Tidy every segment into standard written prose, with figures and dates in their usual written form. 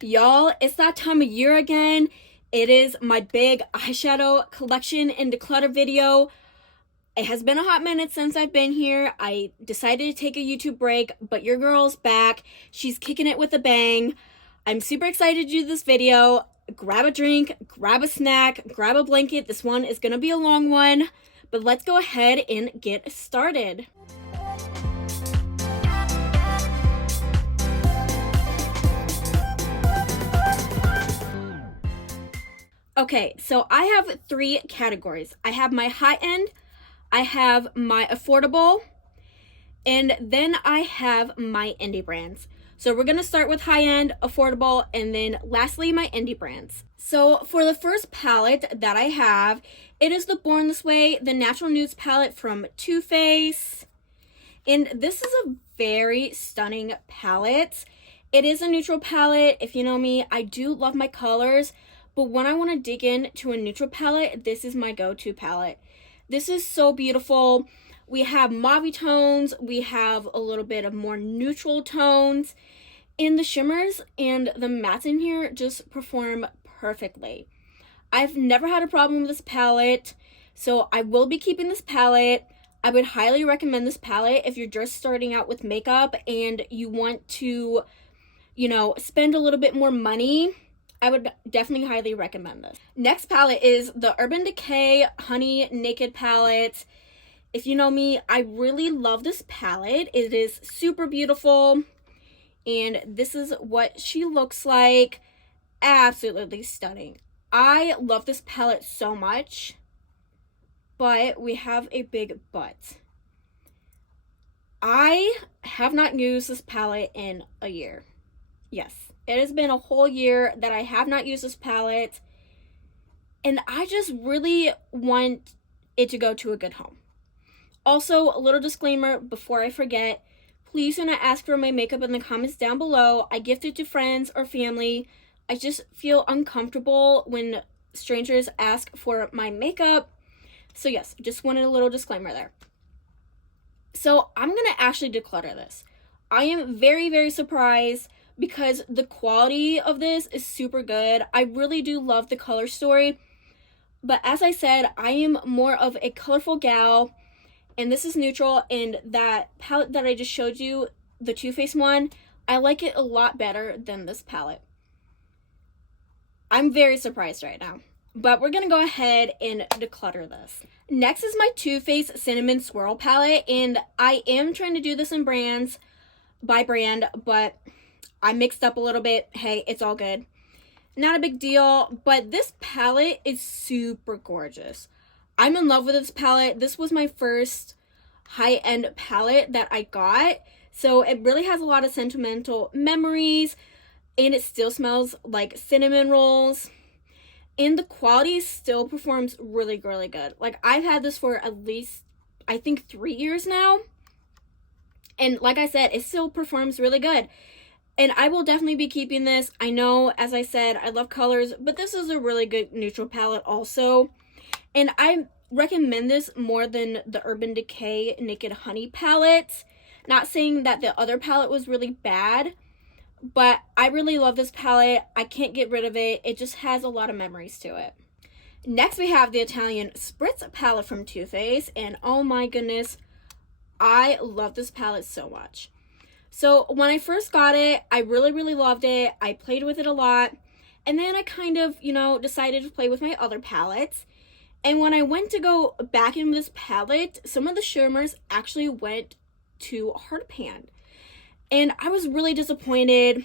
Y'all, it's that time of year again. It is my big eyeshadow collection and declutter video. It has been a hot minute since I've been here. I decided to take a YouTube break, but your girl's back. She's kicking it with a bang. I'm super excited to do this video. Grab a drink, grab a snack, grab a blanket. This one is gonna be a long one, but let's go ahead and get started. Okay, so I have three categories. I have my high-end, I have my affordable, and then I have my indie brands. So we're gonna start with high-end, affordable, and then lastly, my indie brands. So for the first palette that I have, it is the Born This Way, the Natural Nudes palette from Too Faced. And this is a very stunning palette. It is a neutral palette. If you know me, I do love my colors. But when I want to dig into a neutral palette, this is my go-to palette. This is so beautiful. We have mauve tones. We have a little bit of more neutral tones. And the shimmers and the mattes in here just perform perfectly. I've never had a problem with this palette, so I will be keeping this palette. I would highly recommend this palette if you're just starting out with makeup and you want to, spend a little bit more money. I would definitely highly recommend this. Next palette is the Urban Decay Honey Naked palette. If you know me, I really love this palette. It is super beautiful. And this is what she looks like. Absolutely stunning. I love this palette so much. But we have a big but. I have not used this palette in a year. Yes. It has been a whole year that I have not used this palette, and I just really want it to go to a good home. Also, a little disclaimer before I forget, please do not ask for my makeup in the comments down below. I gift it to friends or family. I just feel uncomfortable when strangers ask for my makeup. So yes, just wanted a little disclaimer there. So I'm going to actually declutter this. I am very, very surprised because the quality of this is super good. I really do love the color story. But as I said, I am more of a colorful gal. And this is neutral. And that palette that I just showed you, the Too Faced one, I like it a lot better than this palette. I'm very surprised right now. But we're going to go ahead and declutter this. Next is my Too Faced Cinnamon Swirl palette. And I am trying to do this in brands, by brand, but I mixed up a little bit. Hey, it's all good. Not a big deal, but this palette is super gorgeous. I'm in love with this palette. This was my first high-end palette that I got, so it really has a lot of sentimental memories, and it still smells like cinnamon rolls, and the quality still performs really, really good. Like, I've had this for at least, I think, 3 years now, and like I said, it still performs really good. And I will definitely be keeping this. I know, as I said, I love colors, but this is a really good neutral palette also. And I recommend this more than the Urban Decay Naked Honey palette. Not saying that the other palette was really bad, but I really love this palette. I can't get rid of it. It just has a lot of memories to it. Next, we have the Italian Spritz palette from Too Faced. And oh my goodness, I love this palette so much. So when I first got it, I really, really loved it. I played with it a lot. And then I kind of, decided to play with my other palettes. And when I went to go back into this palette, some of the shimmers actually went to hard pan. And I was really disappointed.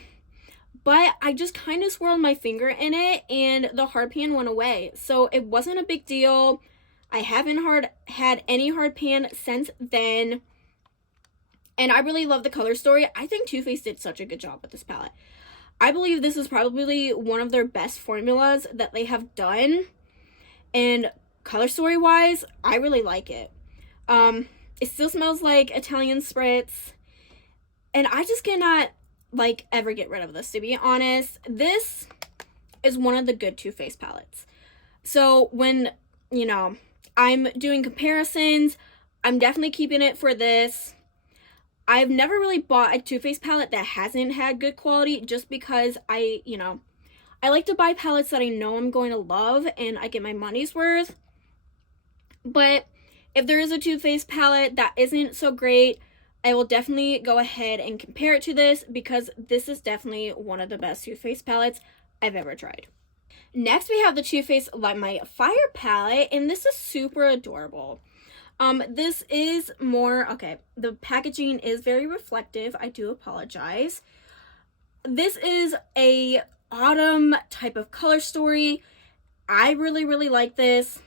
But I just kind of swirled my finger in it and the hard pan went away. So it wasn't a big deal. I haven't had any hard pan since then. And I really love the color story. I think Too Faced did such a good job with this palette. I believe this is probably one of their best formulas that they have done. And color story wise, I really like it. It still smells like Italian Spritz. And I just cannot ever get rid of this, to be honest. This is one of the good Too Faced palettes. So when, I'm doing comparisons, I'm definitely keeping it for this. I've never really bought a Too Faced palette that hasn't had good quality, just because I like to buy palettes that I know I'm going to love and I get my money's worth. But if there is a Too Faced palette that isn't so great, I will definitely go ahead and compare it to this, because this is definitely one of the best Too Faced palettes I've ever tried. Next, we have the Too Faced Light My Fire palette, and this is super adorable. This is more, okay, the packaging is very reflective. I do apologize. This is a autumn type of color story. I really, really like this.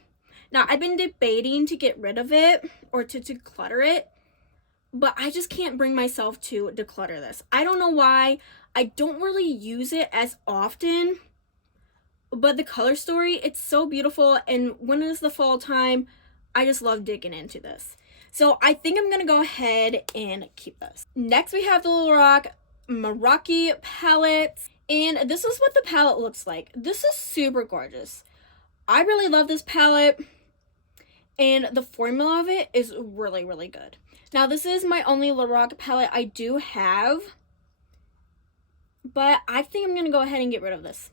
Now, I've been debating to get rid of it or to declutter it, but I just can't bring myself to declutter this. I don't know why. I don't really use it as often, but the color story, it's so beautiful, and when it is the fall time, I just love digging into this. So I think I'm going to go ahead and keep this. Next, we have the Lorac Meraki palette, and this is what the palette looks like. This is super gorgeous. I really love this palette, and the formula of it is really, really good. Now, this is my only Lorac palette I do have, but I think I'm going to go ahead and get rid of this.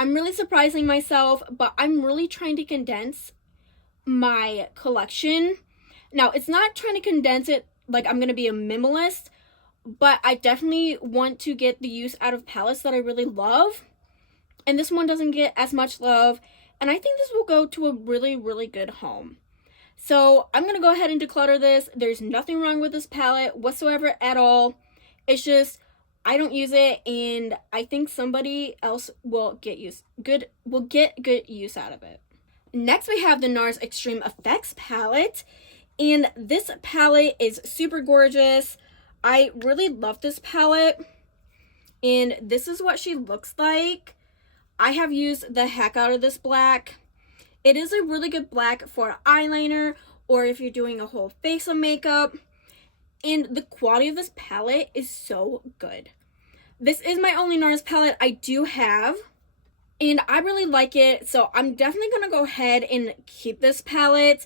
I'm really surprising myself, but I'm really trying to condense my collection. Now, it's not trying to condense it like I'm going to be a minimalist, but I definitely want to get the use out of palettes that I really love. And this one doesn't get as much love, and I think this will go to a really, really good home. So I'm going to go ahead and declutter this. There's nothing wrong with this palette whatsoever at all. It's just I don't use it, and I think somebody else will get good use out of it. Next, we have the NARS Extreme Effects palette, and this palette is super gorgeous. I really love this palette, and this is what she looks like. I have used the heck out of this black. It is a really good black for eyeliner, or if you're doing a whole face of makeup. And the quality of this palette is so good. This is my only NARS palette I do have, and I really like it, so I'm definitely going to go ahead and keep this palette.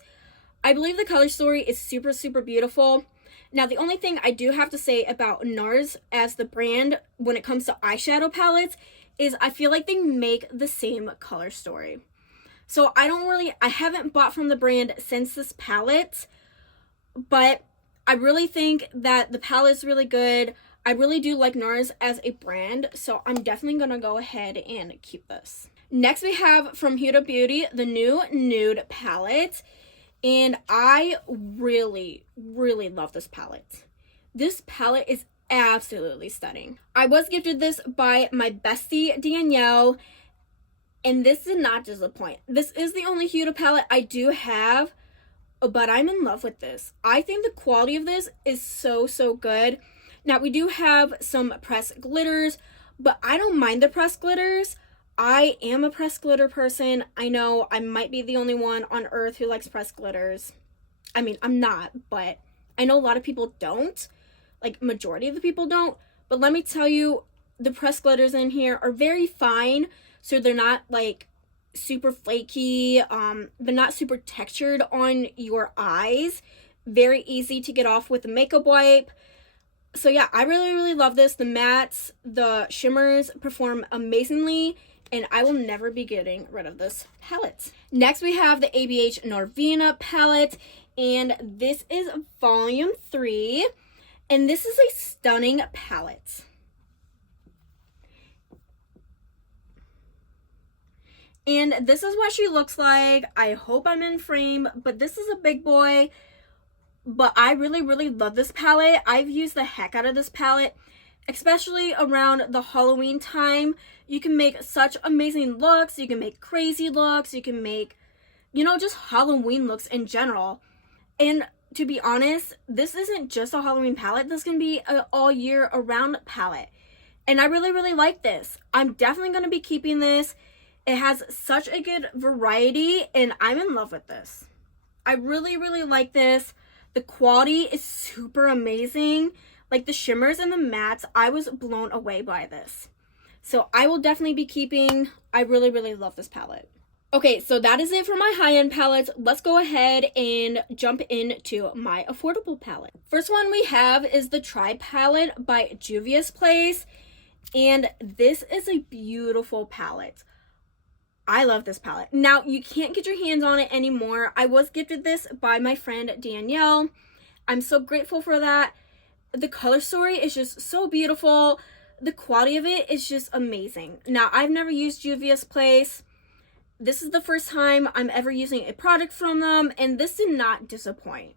I believe the color story is super, super beautiful. Now, the only thing I do have to say about NARS as the brand when it comes to eyeshadow palettes is I feel like they make the same color story. So I haven't bought from the brand since this palette, but I really think that the palette's really good. I really do like NARS as a brand, so I'm definitely going to go ahead and keep this. Next, we have from Huda Beauty, the new Nude palette, and I really, really love this palette. This palette is absolutely stunning. I was gifted this by my bestie, Danielle, and this did not disappoint. This is the only Huda palette I do have, but I'm in love with this. I think the quality of this is so, so good. Now, we do have some pressed glitters, but I don't mind the pressed glitters. I am a pressed glitter person. I know I might be the only one on earth who likes pressed glitters. I mean, I'm not, but I know a lot of people don't. Like, majority of the people don't. But let me tell you, the pressed glitters in here are very fine, so they're not, like, super flaky. They're not super textured on your eyes. Very easy to get off with a makeup wipe. So yeah, I really, really love this. The mattes, the shimmers perform amazingly, and I will never be getting rid of this palette. Next, we have the ABH Norvina palette, and this is volume 3, and this is a stunning palette. And this is what she looks like. I hope I'm in frame, but this is a big boy. But I really, really love this palette. I've used the heck out of this palette, especially around the Halloween time. You can make such amazing looks. You can make crazy looks. You can make, just Halloween looks in general. And to be honest, this isn't just a Halloween palette. This can be an all year around palette. And I really, really like this. I'm definitely going to be keeping this. It has such a good variety, and I'm in love with this. I really, really like this. The quality is super amazing. Like the shimmers and the mattes, I was blown away by this. So I will definitely be keeping. I really, really love this palette. Okay, so that is it for my high-end palettes. Let's go ahead and jump into my affordable palette. First one we have is the Tribe palette by Juvia's Place. And this is a beautiful palette. I love this palette. Now, you can't get your hands on it anymore. I was gifted this by my friend Danielle. I'm so grateful for that. The color story is just so beautiful. The quality of it is just amazing. Now, I've never used Juvia's Place. This is the first time I'm ever using a product from them, and this did not disappoint.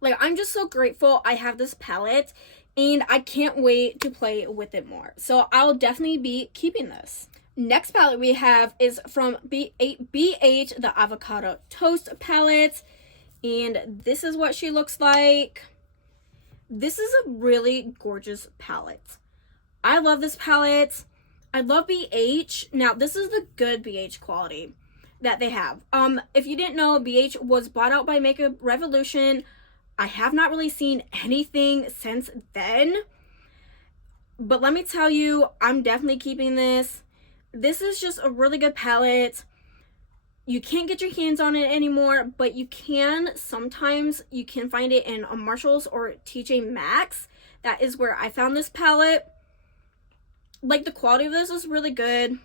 Like, I'm just so grateful I have this palette, and I can't wait to play with it more. So I'll definitely be keeping this. Next palette we have is from BH, the Avocado Toast palette. And this is what she looks like. This is a really gorgeous palette. I love this palette. I love BH. Now, this is the good BH quality that they have. If you didn't know, BH was bought out by Makeup Revolution. I have not really seen anything since then. But let me tell you, I'm definitely keeping this. This is just a really good palette. You can't get your hands on it anymore, but you can. Sometimes you can find it in a Marshalls or TJ Maxx. That is where I found this palette. Like, the quality of this is really good.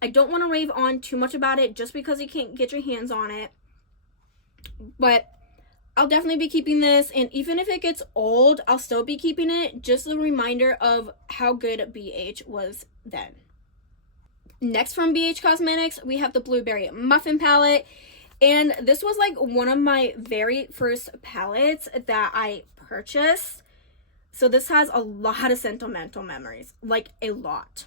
I don't want to rave on too much about it just because you can't get your hands on it. But I'll definitely be keeping this, and even if it gets old, I'll still be keeping it. Just a reminder of how good BH was then. Next from BH Cosmetics, we have the Blueberry Muffin palette. And this was like one of my very first palettes that I purchased. So this has a lot of sentimental memories, like a lot.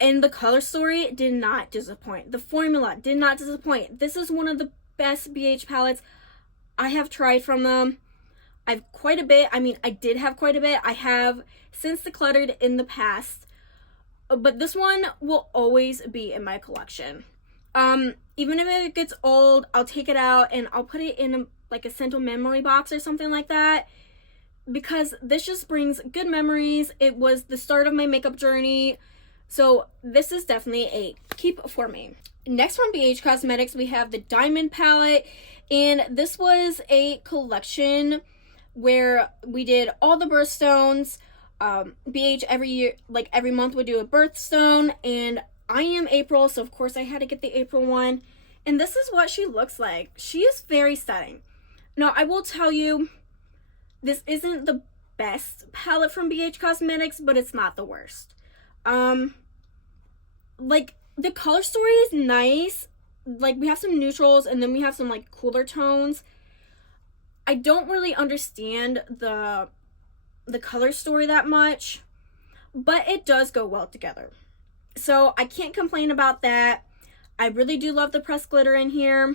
And the color story did not disappoint. The formula did not disappoint. This is one of the best BH palettes I have tried from them. I've quite a bit. I mean, I did have quite a bit. I have since Decluttered in the past. But this one will always be in my collection. Even if it gets old, I'll take it out and I'll put it in like a sentimental memory box or something like that. Because this just brings good memories. It was the start of my makeup journey. So this is definitely a keep for me. Next from BH Cosmetics, we have the Diamond palette. And this was a collection where we did all the birthstones. BH every year, like every month, would do a birthstone, and I am April, so of course I had to get the April one. And this is what she looks like. She is very stunning. Now, I will tell you, this isn't the best palette from BH Cosmetics, but it's not the worst. Like, the color story is nice. Like, we have some neutrals, and then we have some like cooler tones. I don't really understand the color story that much, but it does go well together. So I can't complain about that. I really do love the pressed glitter in here.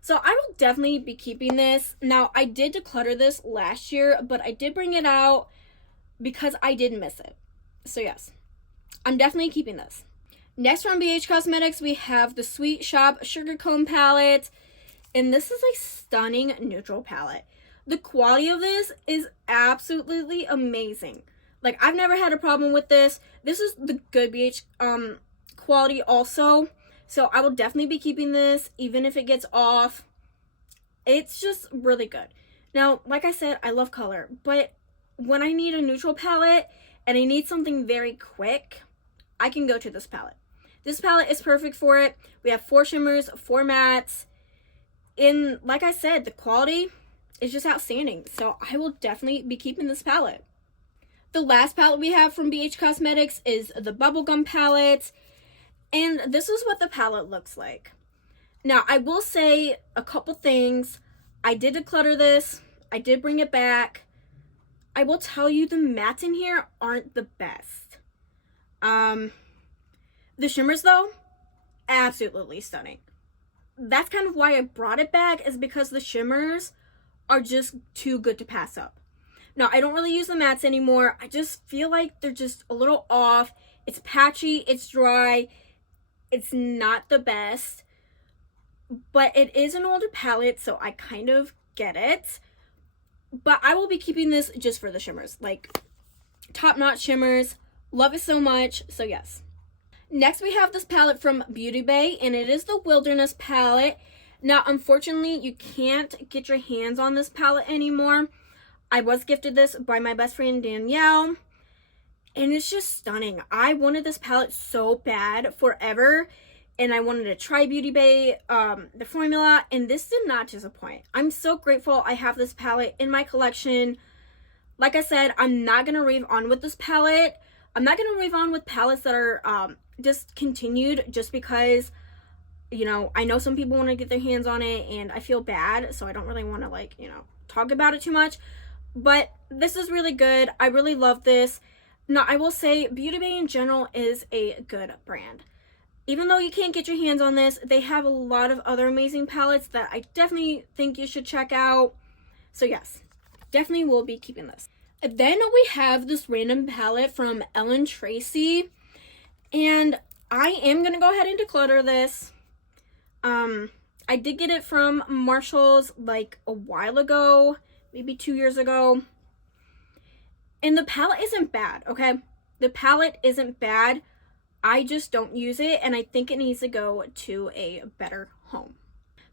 So I will definitely be keeping this. Now, I did declutter this last year, but I did bring it out because I did miss it. So yes, I'm definitely keeping this. Next from BH Cosmetics, we have the Sweet Shop Sugar Cone palette. And this is a stunning neutral palette. The quality of this is absolutely amazing. Like, I've never had a problem with this. This is the good BH quality also. So I will definitely be keeping this, even if it gets off. It's just really good. Now, like I said, I love color. But when I need a neutral palette and I need something very quick, I can go to this palette. This palette is perfect for it. We have 4 shimmers, 4 mattes. And like I said, the quality is just outstanding. So I will definitely be keeping this palette. The last palette we have from BH Cosmetics is the Bubblegum palette. And this is what the palette looks like. Now, I will say a couple things. I did declutter this. I did bring it back. I will tell you, the mattes in here aren't the best. The shimmers, though, absolutely stunning. That's kind of why I brought it back, is because the shimmers are just too good to pass up. Now, I don't really use the mattes anymore. I just feel like they're just a little off. It's patchy, it's dry, it's not the best. But it is an older palette, so I kind of get it. But I will be keeping this just for the shimmers. Like, top-notch shimmers. Love it so much, so yes. Next, we have this palette from Beauty Bay, and it is the Wilderness palette. Now, unfortunately, you can't get your hands on this palette anymore. I was gifted this by my best friend, Danielle, and it's just stunning. I wanted this palette so bad forever, and I wanted to try Beauty Bay, the formula, and this did not disappoint. I'm so grateful I have this palette in my collection. Like I said, I'm not going to rave on with this palette. I'm not going to rave on with palettes that are discontinued just because, you know, I know some people want to get their hands on it and I feel bad, so I don't really want to, like, you know, talk about it too much. But this is really good. I really love this. Now, I will say Beauty Bay in general is a good brand. Even though you can't get your hands on this, they have a lot of other amazing palettes that I definitely think you should check out. So yes, definitely will be keeping this. Then we have this random palette from Ellen Tracy. And I am going to go ahead and declutter this. I did get it from Marshall's like a while ago, maybe 2 years ago. And the palette isn't bad, okay? The palette isn't bad. I just don't use it, and I think it needs to go to a better home.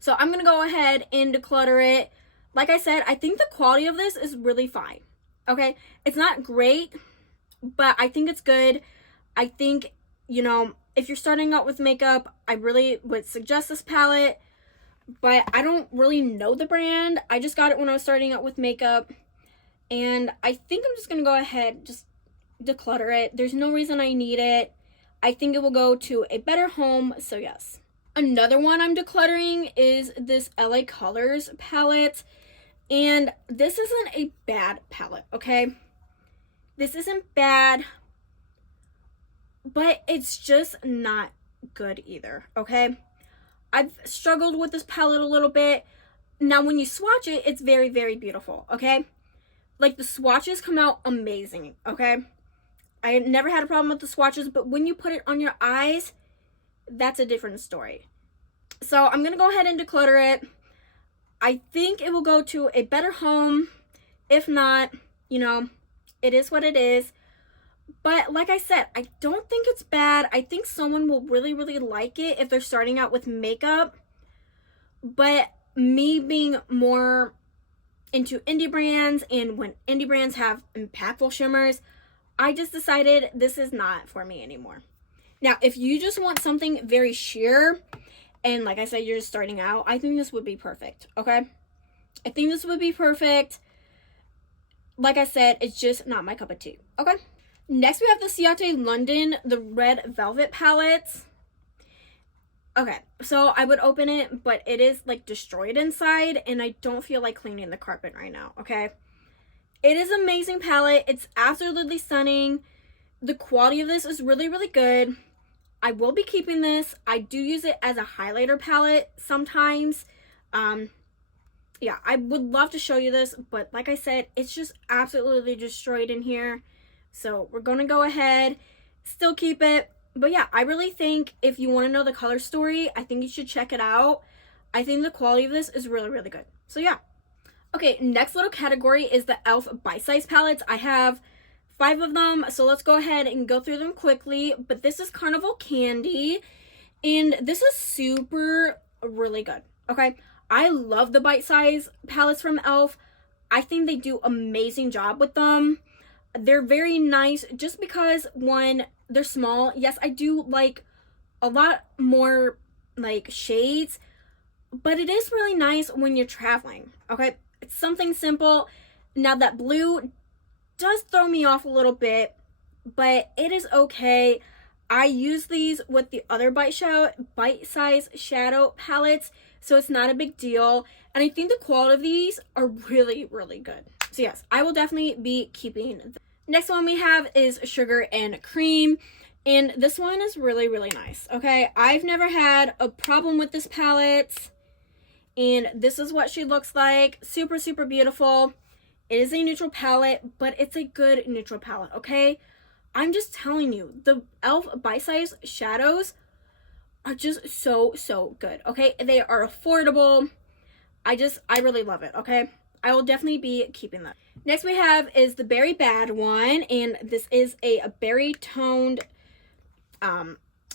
So I'm going to go ahead and declutter it. Like I said, I think the quality of this is really fine, okay? It's not great, but I think it's good. I think, you know, if you're starting out with makeup, I really would suggest this palette, but I don't really know the brand. I just got it when I was starting out with makeup, and I think I'm just going to go ahead and just declutter it. There's no reason I need it. I think it will go to a better home, so yes. Another one I'm decluttering is this LA Colors palette, and this isn't a bad palette, okay? This isn't bad, but it's just not good either, okay? I've struggled with this palette a little bit. Now, when you swatch it, it's very, very beautiful, okay? Like, the swatches come out amazing, okay? I never had a problem with the swatches, but when you put it on your eyes, that's a different story. So I'm going to go ahead and declutter it. I think it will go to a better home. If not, you know, it is what it is. But like I said, I don't think it's bad. I think someone will really, really like it if they're starting out with makeup. But me being more into indie brands, and when indie brands have impactful shimmers, I just decided this is not for me anymore. Now, if you just want something very sheer, and like I said, you're just starting out, I think this would be perfect, okay? I think this would be perfect. Like I said, it's just not my cup of tea, okay? Next, we have the Ciate London, the Red Velvet palette. Okay, so I would open it, but it is like destroyed inside, and I don't feel like cleaning the carpet right now, okay? It is an amazing palette. It's absolutely stunning. The quality of this is really, really good. I will be keeping this. I do use it as a highlighter palette sometimes. Yeah, I would love to show you this, but like I said, it's just absolutely destroyed in here. So we're going to go ahead, still keep it. But yeah, I really think if you want to know the color story, I think you should check it out. I think the quality of this is really, really good. So yeah. Okay, next little category is the e.l.f. Bite Size palettes. I have 5 of them, so let's go ahead and go through them quickly. But this is Carnival Candy, and this is super really good, okay? I love the Bite Size palettes from e.l.f. I think they do an amazing job with them. They're very nice just because, one, they're small. Yes, I do like a lot more like shades, but it is really nice when you're traveling, okay? It's something simple. Now, that blue does throw me off a little bit, but it is okay. I use these with the other Bite Size shadow palettes, so it's not a big deal. And I think the quality of these are really, really good. So yes, I will definitely be keeping them. Next one we have is Sugar and Cream, and this one is really, really nice, okay? I've never had a problem with this palette, and this is what she looks like. Super, super beautiful. It is a neutral palette, but it's a good neutral palette, okay? I'm just telling you, the e.l.f. Bite Size shadows are just so, so good, okay? They are affordable. I really love it, okay? I will definitely be keeping that. Next we have is the Berry Bad one, and this is a berry toned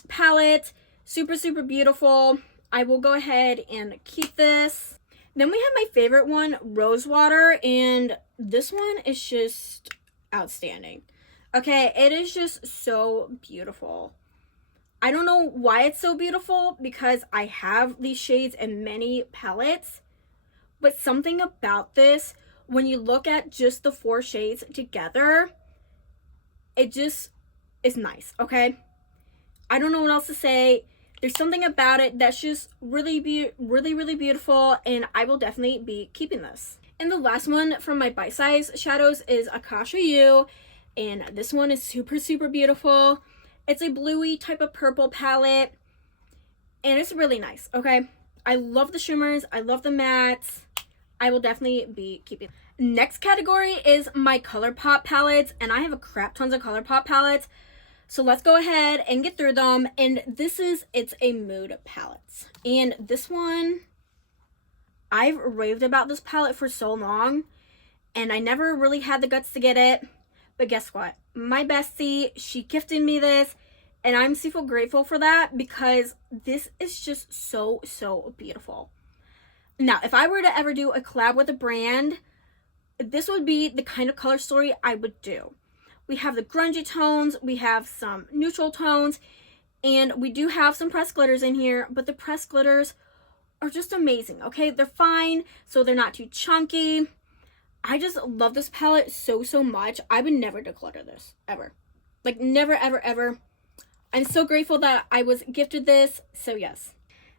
palette. Super, super beautiful. I will go ahead and keep this. Then we have my favorite one, Rosewater, and this one is just outstanding. Okay, it is just so beautiful. I don't know why it's so beautiful because I have these shades in many palettes, but something about this, when you look at just the 4 shades together, it just is nice, okay? I don't know what else to say. There's something about it that's just really beautiful, and I will definitely be keeping this. And the last one from my bite size shadows is Akasha U, and this one is super, super beautiful. It's a bluey type of purple palette, and it's really nice, okay? I love the shimmers. I love the mattes. I will definitely be keeping. Next category is my Colourpop palettes, and I have a crap tons of Colourpop palettes. So let's go ahead and get through them. And it's a mood palette. And this one, I've raved about this palette for so long, and I never really had the guts to get it. But guess what? My bestie, she gifted me this, and I'm super grateful for that because this is just so, so beautiful. Now, if I were to ever do a collab with a brand, this would be the kind of color story I would do. We have the grungy tones, we have some neutral tones, and we do have some pressed glitters in here, but the pressed glitters are just amazing, okay? They're fine, so they're not too chunky. I just love this palette so, so much. I would never declutter this, ever. Like, never, ever, ever. I'm so grateful that I was gifted this, so yes.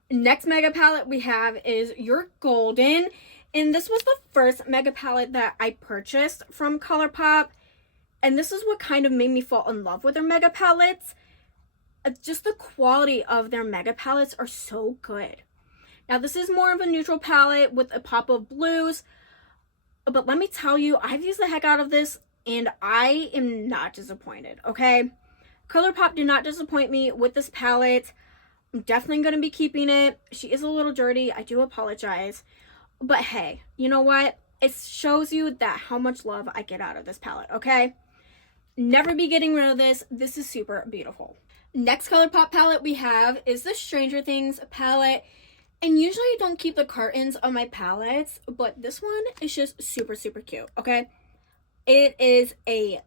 Next mega palette we have is Your Golden, and this was the first mega palette that I purchased from Colourpop. And this is what kind of made me fall in love with their mega palettes. Just the quality of their mega palettes are so good. Now, this is more of a neutral palette with a pop of blues. But let me tell you, I've used the heck out of this, and I am not disappointed, okay? Colourpop did not disappoint me with this palette. I'm definitely going to be keeping it. She is a little dirty. I do apologize. But hey, you know what? It shows you that how much love I get out of this palette, okay? Never be getting rid of this. This is super beautiful. Next Colourpop palette we have is the Stranger Things palette. And usually I don't keep the cartons on my palettes, but this one is just super, super cute, okay? It is a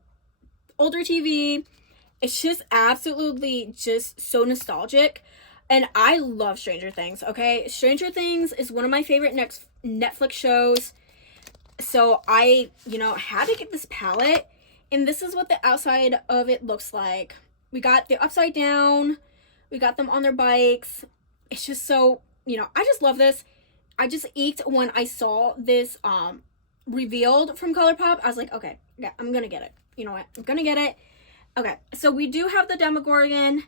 older TV. It's just absolutely just so nostalgic. And I love Stranger Things, okay? Stranger Things is one of my favorite Netflix shows. So I, had to get this palette. And this is what the outside of it looks like. We got the upside down. We got them on their bikes. It's just so, I just love this. I just eked when I saw this revealed from Colourpop. I was like, okay, yeah, I'm going to get it. You know what? I'm going to get it. Okay, so we do have the Demogorgon.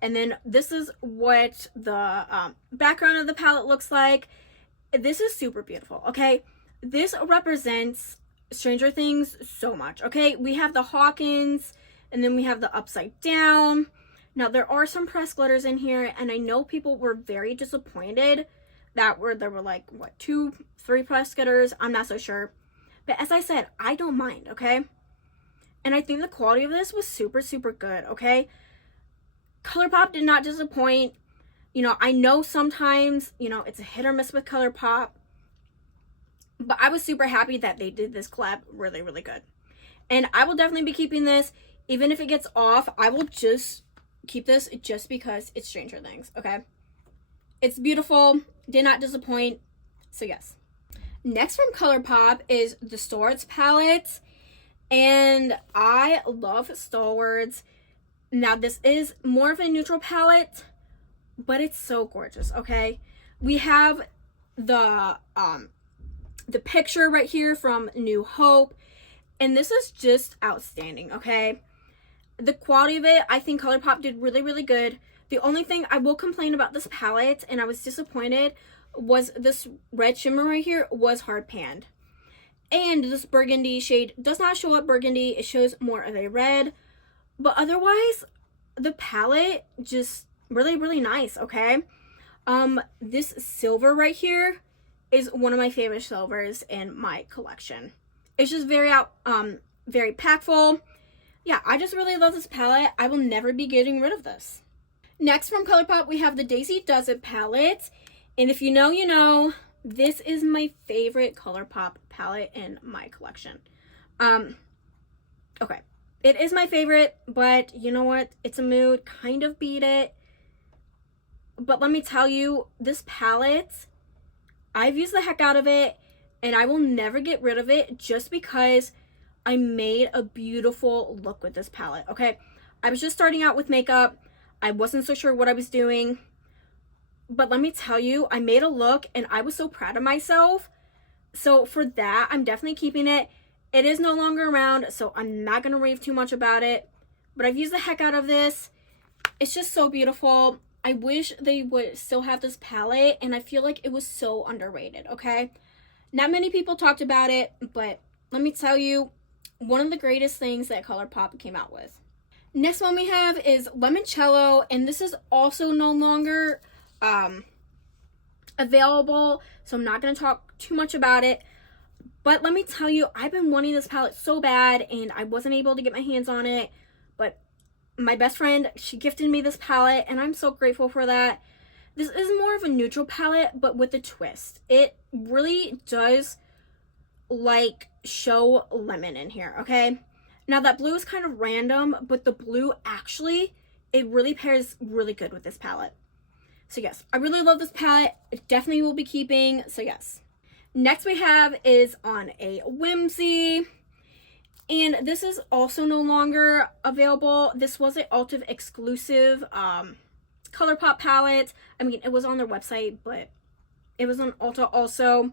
And then this is what the background of the palette looks like. This is super beautiful, okay? This represents Stranger Things so much, okay? We have the Hawkins, and then we have the upside down. Now, there are some pressed glitters in here, and I know people were very disappointed that there were like, 2, 3 pressed glitters? I'm not so sure. But as I said, I don't mind, okay? And I think the quality of this was super, super good, okay? Colourpop did not disappoint. I know sometimes, it's a hit or miss with Colourpop. But I was super happy that they did this collab really, really good. And I will definitely be keeping this. Even if it gets off, I will just keep this just because it's Stranger Things, okay? It's beautiful. Did not disappoint. So yes. Next from Colourpop is the Stalwarts palette. And I love Stalwarts. Now, this is more of a neutral palette, but it's so gorgeous, okay? We have the picture right here from New Hope, and this is just outstanding, okay? The quality of it, I think Colourpop did really, really good. The only thing I will complain about this palette, and I was disappointed, was this red shimmer right here was hard panned. And this burgundy shade does not show up burgundy. It shows more of a red. But otherwise, the palette just really, really nice, okay? This silver right here is one of my favorite silvers in my collection. It's just very very impactful. Yeah, I just really love this palette. I will never be getting rid of this. Next from Colourpop, we have the Daisy Does It palette. And if you know, you know, this is my favorite Colourpop palette in my collection. Okay. It is my favorite, but you know what? It's a mood. Kind of beat it. But let me tell you, this palette, I've used the heck out of it, and I will never get rid of it just because I made a beautiful look with this palette, okay? I was just starting out with makeup. I wasn't so sure what I was doing. But let me tell you, I made a look, and I was so proud of myself. So for that, I'm definitely keeping it. It is no longer around, so I'm not going to rave too much about it. But I've used the heck out of this. It's just so beautiful. I wish they would still have this palette, and I feel like it was so underrated, okay? Not many people talked about it, but let me tell you, one of the greatest things that Colourpop came out with. Next one we have is Limoncello, and this is also no longer available, so I'm not going to talk too much about it. But let me tell you, I've been wanting this palette so bad, and I wasn't able to get my hands on it, but my best friend, she gifted me this palette, and I'm so grateful for that. This is more of a neutral palette, but with a twist. It really does, like, show lemon in here, okay? Now, that blue is kind of random, but the blue, actually, it really pairs really good with this palette. So, yes, I really love this palette. It definitely will be keeping, so yes. Next we have is On a Whimsy. And this is also no longer available. This was an Ulta exclusive Colourpop palette. I mean, it was on their website, but it was on Ulta also.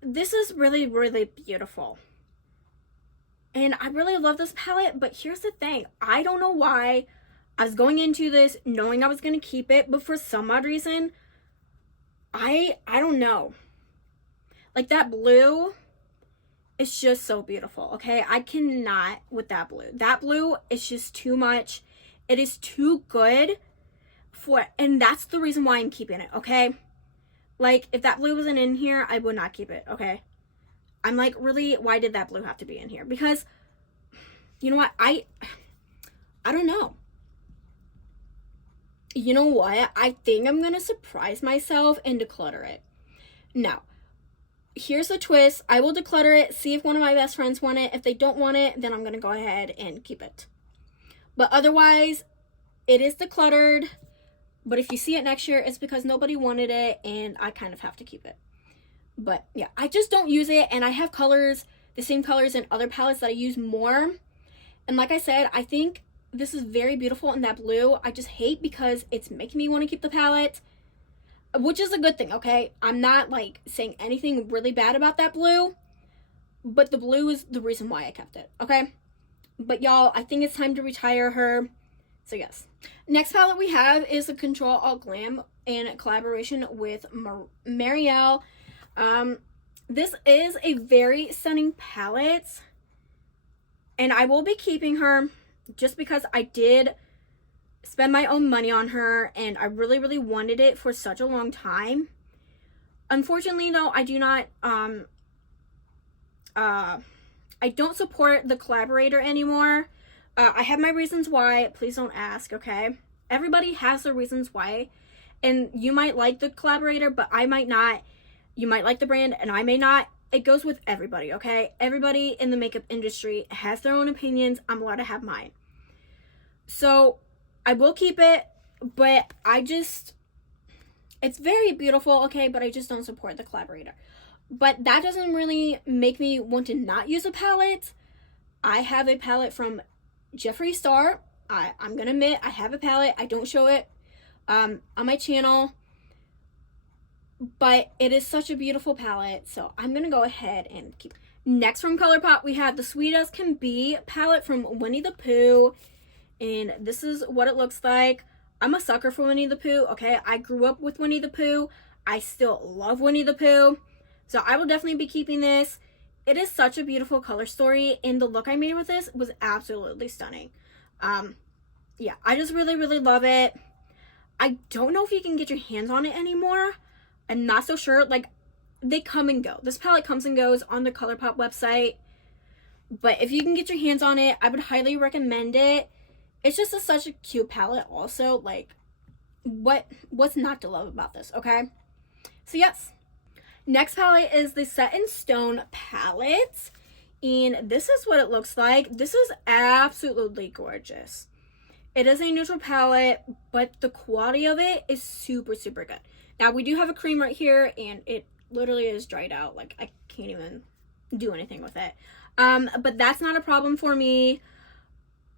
This is really, really beautiful. And I really love this palette, but here's the thing. I don't know why I was going into this knowing I was going to keep it, but for some odd reason, I don't know. Like, that blue, it's just so beautiful, okay? I cannot with that blue. That blue is just too much. It is too good for, and that's the reason why I'm keeping it, okay? Like, if that blue wasn't in here, I would not keep it, okay? I'm like, really, why did that blue have to be in here? Because, you know what, I don't know. You know what? I think I'm going to surprise myself and declutter it. Now, here's the twist. I will declutter it, see if one of my best friends want it. If they don't want it, then I'm going to go ahead and keep it. But otherwise, it is decluttered. But if you see it next year, it's because nobody wanted it, and I kind of have to keep it. But yeah, I just don't use it, and I have colors, the same colors in other palettes that I use more. And like I said, I think this is very beautiful in that blue. I just hate because it's making me want to keep the palette, which is a good thing, okay? I'm not, like, saying anything really bad about that blue, but the blue is the reason why I kept it, okay? But, y'all, I think it's time to retire her, so yes. Next palette we have is the Control Alt Glam in collaboration with Marielle. This is a very stunning palette, and I will be keeping her just because I did spend my own money on her, and I really, really wanted it for such a long time. Unfortunately, though, I do not, I don't support the collaborator anymore. I have my reasons why. Please don't ask, okay? Everybody has their reasons why, and you might like the collaborator, but I might not. You might like the brand, and I may not. It goes with everybody, okay? Everybody in the makeup industry has their own opinions. I'm allowed to have mine. So I will keep it, but it's very beautiful, okay, but I just don't support the collaborator. But that doesn't really make me want to not use a palette. I have a palette from Jeffree Star. I'm going to admit, I have a palette. I don't show it on my channel. But it is such a beautiful palette, so I'm going to go ahead and keep it. Next from Colourpop, we have the Sweet As Can Be palette from Winnie the Pooh. And this is what it looks like. I'm a sucker for Winnie the Pooh, okay? I grew up with Winnie the Pooh. I still love Winnie the Pooh. So I will definitely be keeping this. It is such a beautiful color story, and the look I made with this was absolutely stunning. Yeah, I just really, really love it. I don't know if you can get your hands on it anymore. I'm not so sure. Like, they come and go. This palette comes and goes on the Colourpop website. But if you can get your hands on it, I would highly recommend it. It's just such a cute palette also. Like, what's not to love about this, okay? So yes. Next palette is the Set in Stone palette. And this is what it looks like. This is absolutely gorgeous. It is a neutral palette, but the quality of it is super, super good. Now, we do have a cream right here, and it literally is dried out. Like, I can't even do anything with it. But that's not a problem for me.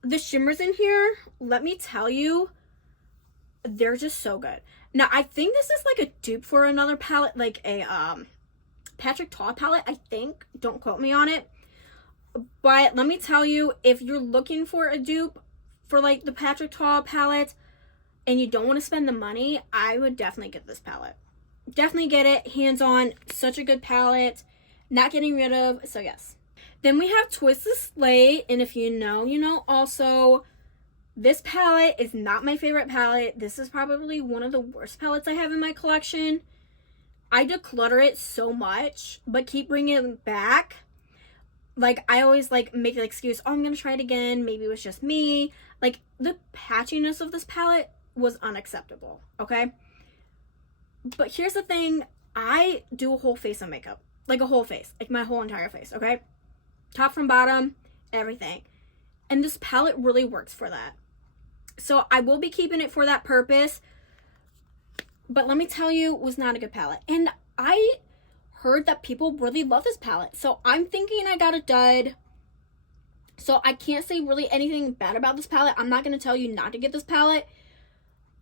The shimmers in here, let me tell you, they're just so good. Now, I think this is like a dupe for another palette, like a Patrick Ta palette, I think. Don't quote me on it. But let me tell you, if you're looking for a dupe for like the Patrick Ta palette and you don't want to spend the money, I would definitely get this palette. Definitely get it. Hands on. Such a good palette. Not getting rid of. So yes. Then we have Twisted Slate. And if you know, you know. Also, this palette is not my favorite palette. This is probably one of the worst palettes I have in my collection. I declutter it so much, but keep bringing it back. Like, I always, like, make the excuse, oh, I'm going to try it again. Maybe it was just me. Like, the patchiness of this palette was unacceptable, okay? But here's the thing. I do a whole face of makeup. Like, a whole face. Like, my whole entire face, okay? Top from bottom, everything. And this palette really works for that. So, I will be keeping it for that purpose. But let me tell you, it was not a good palette. And I heard that people really love this palette, so I'm thinking I got a dud. So I can't say really anything bad about this palette. I'm not going to tell you not to get this palette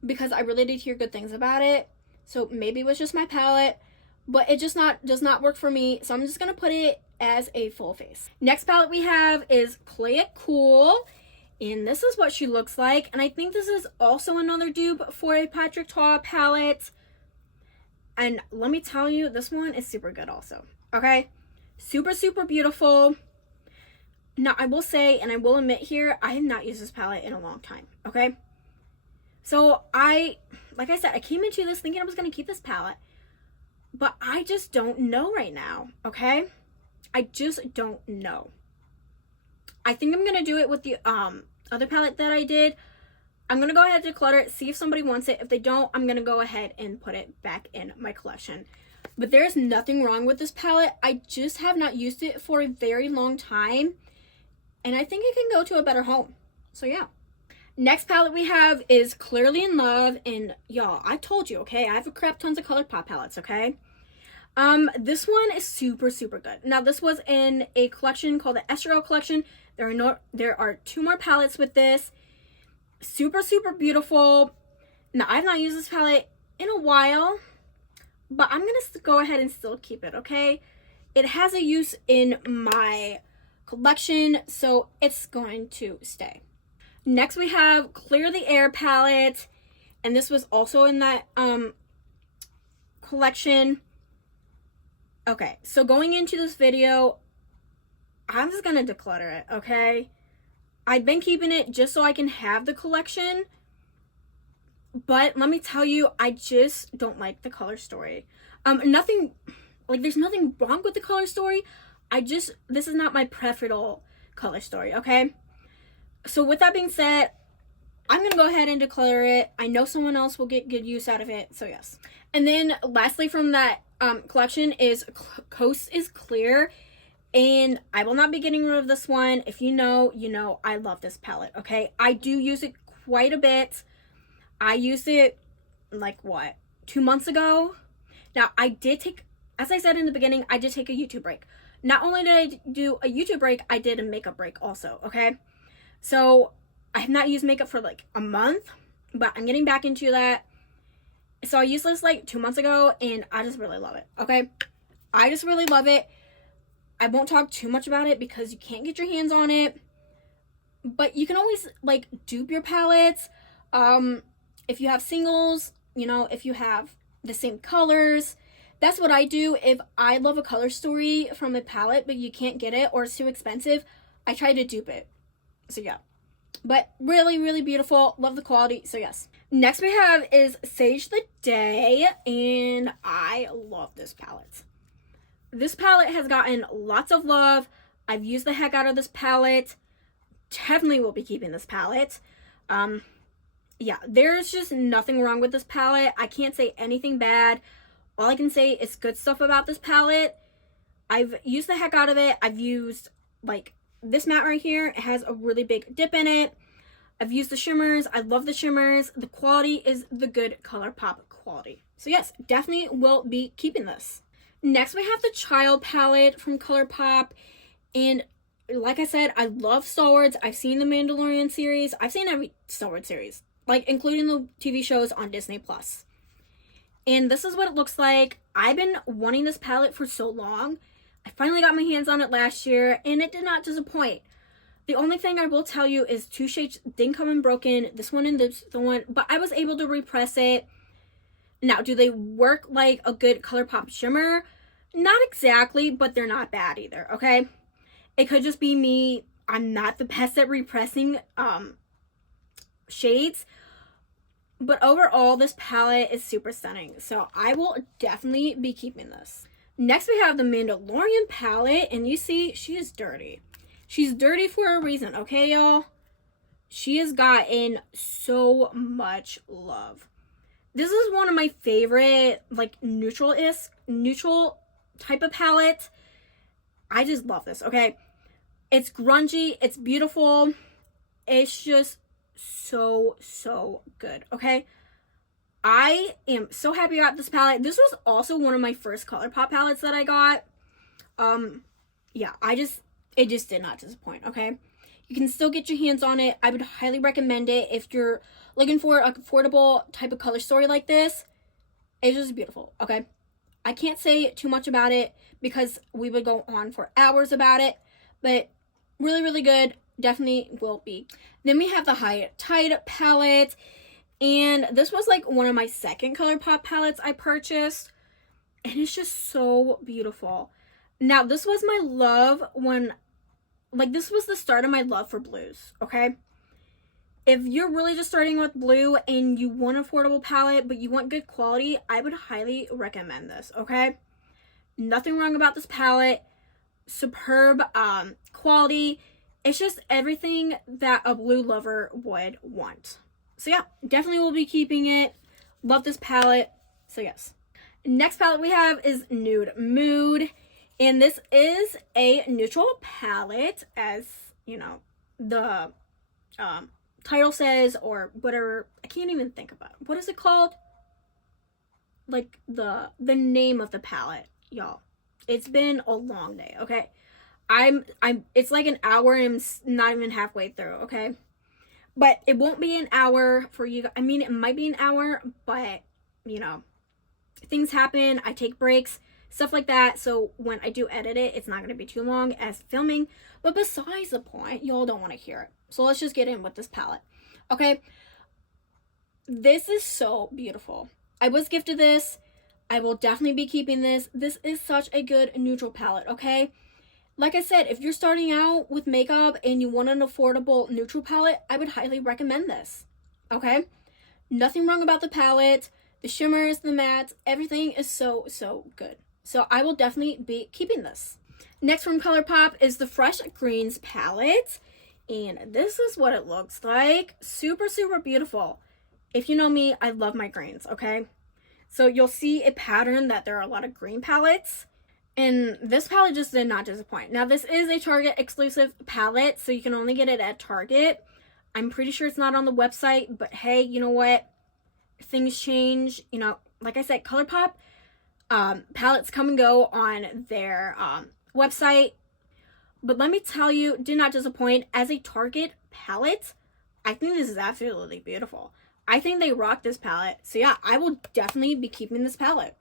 because I really did hear good things about it. So maybe it was just my palette, but it just does not work for me. So I'm just going to put it as a full face. Next palette we have is Play It Cool, and this is what she looks like. And I think this is also another dupe for a Patrick Ta palette. And let me tell you, this one is super good also, okay? Super, super beautiful. Now, I will say, and I will admit here, I have not used this palette in a long time, okay? So, like I said, I came into this thinking I was going to keep this palette, but I just don't know right now, okay? I just don't know. I think I'm going to do it with the other palette that I did. I'm going to go ahead and declutter it, see if somebody wants it. If they don't, I'm going to go ahead and put it back in my collection. But there's nothing wrong with this palette. I just have not used it for a very long time. And I think it can go to a better home. So yeah. Next palette we have is Clearly in Love. And y'all, I told you, okay? I have a crap tons of Colourpop palettes, okay? This one is super, super good. Now, this was in a collection called the Eyeshadow collection. There are 2 more palettes with this. Super, super beautiful. Now, I've not used this palette in a while, but I'm going to go ahead and still keep it, okay? It has a use in my collection, so it's going to stay. Next, we have Clear the Air palette, and this was also in that collection. Okay, so going into this video, I'm just going to declutter it, okay? I've been keeping it just so I can have the collection. But let me tell you, I just don't like the color story. There's nothing wrong with the color story. This is not my preferable color story, okay? So with that being said, I'm going to go ahead and declutter it. I know someone else will get good use out of it, so yes. And then lastly from that collection is Coast is Clear. And I will not be getting rid of this one. If you know, you know, I love this palette, okay? I do use it quite a bit. I used it, like, what, 2 months ago? Now, I did take, as I said in the beginning, I did take a YouTube break. Not only did I do a YouTube break, I did a makeup break also, okay? So, I have not used makeup for, like, a month, but I'm getting back into that. So, I used this, like, 2 months ago, and I just really love it, okay? I just really love it. I won't talk too much about it because you can't get your hands on it. But you can always, like, dupe your palettes. If you have singles, you know, if you have the same colors. That's what I do. If I love a color story from a palette, but you can't get it or it's too expensive, I try to dupe it. So, yeah. But really, really beautiful. Love the quality. So, yes. Next we have is Sage the Day. And I love this palette. This palette has gotten lots of love. I've used the heck out of this palette. Definitely will be keeping this palette. Yeah, there's just nothing wrong with this palette. I can't say anything bad. All I can say is good stuff about this palette. I've used the heck out of it. I've used, like, this matte right here. It has a really big dip in it. I've used the shimmers. I love the shimmers. The quality is the good Colourpop quality. So yes, definitely will be keeping this. Next, we have the Child palette from Colourpop. And like I said, I love Star Wars. I've seen the Mandalorian series. I've seen every Star Wars series, like including the TV shows on Disney+. And this is what it looks like. I've been wanting this palette for so long. I finally got my hands on it last year, and it did not disappoint. The only thing I will tell you is 2 shades didn't come in broken. This one and this one, but I was able to repress it. Now, do they work like a good Colourpop shimmer? Not exactly, but they're not bad either, okay? It could just be me. I'm not the best at repressing shades. But overall, this palette is super stunning. So I will definitely be keeping this. Next, we have the Mandalorian palette. And you see, she is dirty. She's dirty for a reason, okay, y'all? She has gotten so much love. This is one of my favorite, like, neutral type of palette. I just love this, okay? It's grungy. It's beautiful. It's just so good, okay? I am so happy I got this palette. This was also one of my first Colourpop palettes that I got. Yeah, it just did not disappoint, okay? You can still get your hands on it. I would highly recommend it if you're looking for an affordable type of color story like this. It's just beautiful, okay? I can't say too much about it because we would go on for hours about it, but really, really good. Definitely will be. Then we have the High Tide palette, and this was like one of my second Colourpop palettes I purchased, and it's just so beautiful. Now, this was my love when, like, this was the start of my love for blues, okay? If you're really just starting with blue and you want an affordable palette, but you want good quality, I would highly recommend this, okay? Nothing wrong about this palette. Superb quality. It's just everything that a blue lover would want. So yeah, definitely will be keeping it. Love this palette. So yes. Next palette we have is Nude Mood. And this is a neutral palette, as, you know, the title says, or whatever. I can't even think about it. What is it called? Like the name of the palette, y'all. It's been a long day, okay? It's like an hour and I'm not even halfway through, okay? But it won't be an hour for you. I mean, it might be an hour, but, you know, things happen. I take breaks, stuff like that. So when I do edit it, it's not going to be too long as filming. But besides the point, y'all don't want to hear it. So let's just get in with this palette, okay? This is so beautiful. I was gifted this. I will definitely be keeping this. This is such a good neutral palette, okay? Like I said, if you're starting out with makeup and you want an affordable neutral palette, I would highly recommend this, okay? Nothing wrong about the palette. The shimmers, the mattes, everything is so good. So I will definitely be keeping this. Next from Colourpop is the Fresh Greens palette. And this is what it looks like. Super beautiful. If you know me, I love my greens, okay? So you'll see a pattern that there are a lot of green palettes. And this palette just did not disappoint. Now, this is a Target exclusive palette, so you can only get it at Target. I'm pretty sure it's not on the website, but hey, you know what? Things change. You know, like I said, Colourpop palettes come and go on their website. But let me tell you, did not disappoint. As a Target palette, I think this is absolutely beautiful. I think they rock this palette. So yeah, I will definitely be keeping this palette.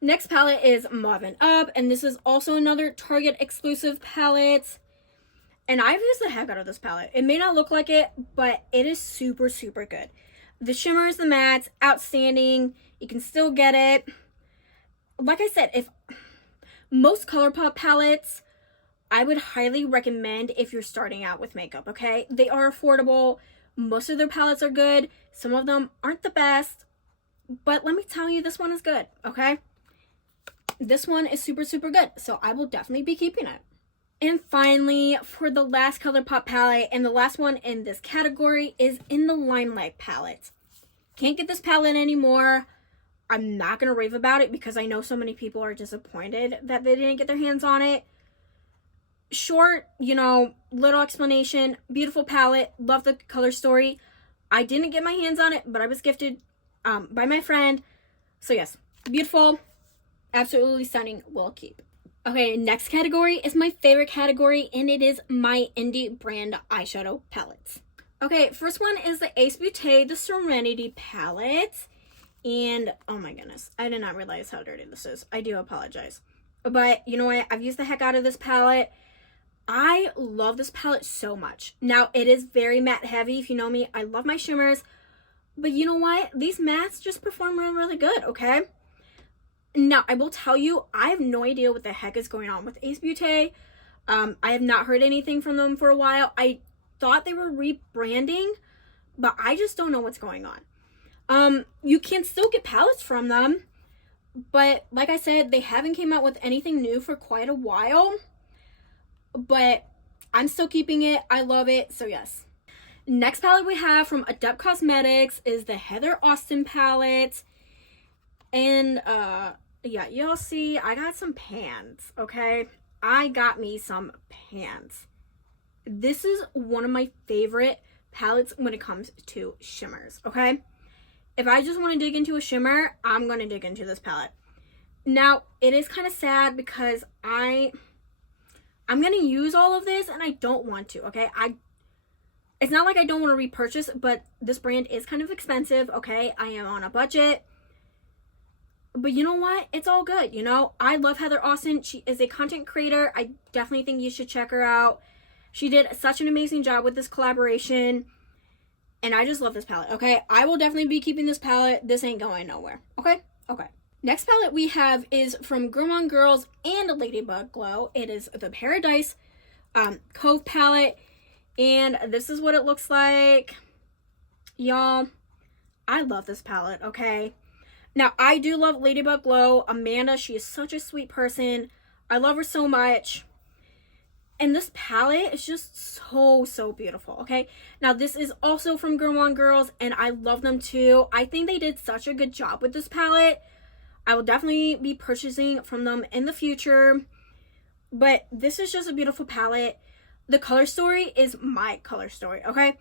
Next palette is Mauvin Up, and this is also another Target exclusive palette. And I've used the heck out of this palette. It may not look like it, but it is super good. The shimmers, the mattes, outstanding. You can still get it. Like I said, if most Colourpop palettes, I would highly recommend if you're starting out with makeup, okay? They are affordable. Most of their palettes are good. Some of them aren't the best. But let me tell you, this one is good, okay? This one is super good. So I will definitely be keeping it. And finally, for the last Colourpop palette, and the last one in this category, is in the Limelight palette. Can't get this palette anymore. I'm not going to rave about it because I know so many people are disappointed that they didn't get their hands on it. Short, little explanation. Beautiful palette. Love the color story. I didn't get my hands on it, but I was gifted by my friend. So yes, beautiful. Absolutely stunning. Will keep. Okay, next category is my favorite category, and it is my indie brand eyeshadow palettes. Okay, first one is the Ace Beauté, the Serenity palette. And, oh my goodness, I did not realize how dirty this is. I do apologize. But, you know what? I've used the heck out of this palette. I love this palette so much. Now, it is very matte heavy. If you know me, I love my shimmers. But you know what? These mattes just perform really, really good, okay? Now, I will tell you, I have no idea what the heck is going on with Ace Beauté. I have not heard anything from them for a while. I thought they were rebranding, but I just don't know what's going on. You can still get palettes from them, but like I said, they haven't came out with anything new for quite a while. But I'm still keeping it. I love it. So yes. Next palette we have from Adept Cosmetics is the Heather Austin palette. And, yeah, y'all see, I got some pans, okay? I got me some pans. This is one of my favorite palettes when it comes to shimmers, okay? If I just want to dig into a shimmer, I'm going to dig into this palette. Now, it is kind of sad because I'm going to use all of this and I don't want to, okay? It's not like I don't want to repurchase, but this brand is kind of expensive, okay? I am on a budget. But you know what? It's all good, I love Heather Austin. She is a content creator. I definitely think you should check her out. She did such an amazing job with this collaboration. And I just love this palette, okay? I will definitely be keeping this palette. This ain't going nowhere, okay? Okay. Next palette we have is from Gourmand Girls and Ladybug Glow. It is the Paradise Cove palette. And this is what it looks like. Y'all, I love this palette, okay? Now, I do love Ladybug Glow. Amanda, she is such a sweet person. I love her so much. And this palette is just so, so beautiful, okay? Now, this is also from Gourmand Girls, and I love them too. I think they did such a good job with this palette. I will definitely be purchasing from them in the future. But this is just a beautiful palette. The color story is my color story, okay?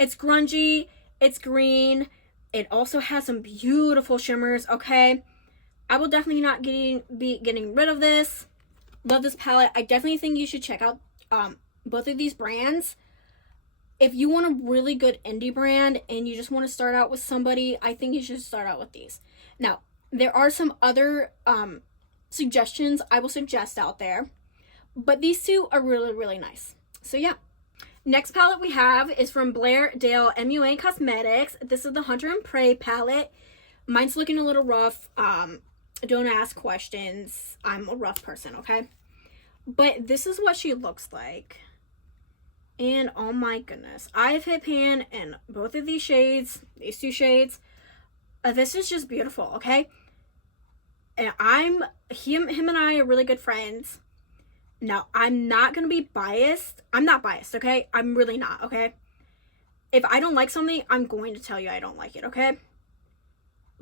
It's grungy. It's green. It also has some beautiful shimmers, okay? I will definitely not be getting rid of this. Love this palette. I definitely think you should check out both of these brands. If you want a really good indie brand and you just want to start out with somebody, I think you should start out with these. Now, there are some other suggestions I will suggest out there, but these two are really, really nice. So yeah. Next palette we have is from Blair Dale MUA Cosmetics. This is the Hunter and Prey palette. Mine's looking a little rough. Don't ask questions. I'm a rough person, okay? But this is what she looks like. And oh my goodness. I've hit pan in both of these shades. These two shades. This is just beautiful, okay? And him and I are really good friends. Now, I'm not going to be biased. I'm not biased, okay? I'm really not, okay? If I don't like something, I'm going to tell you I don't like it, okay?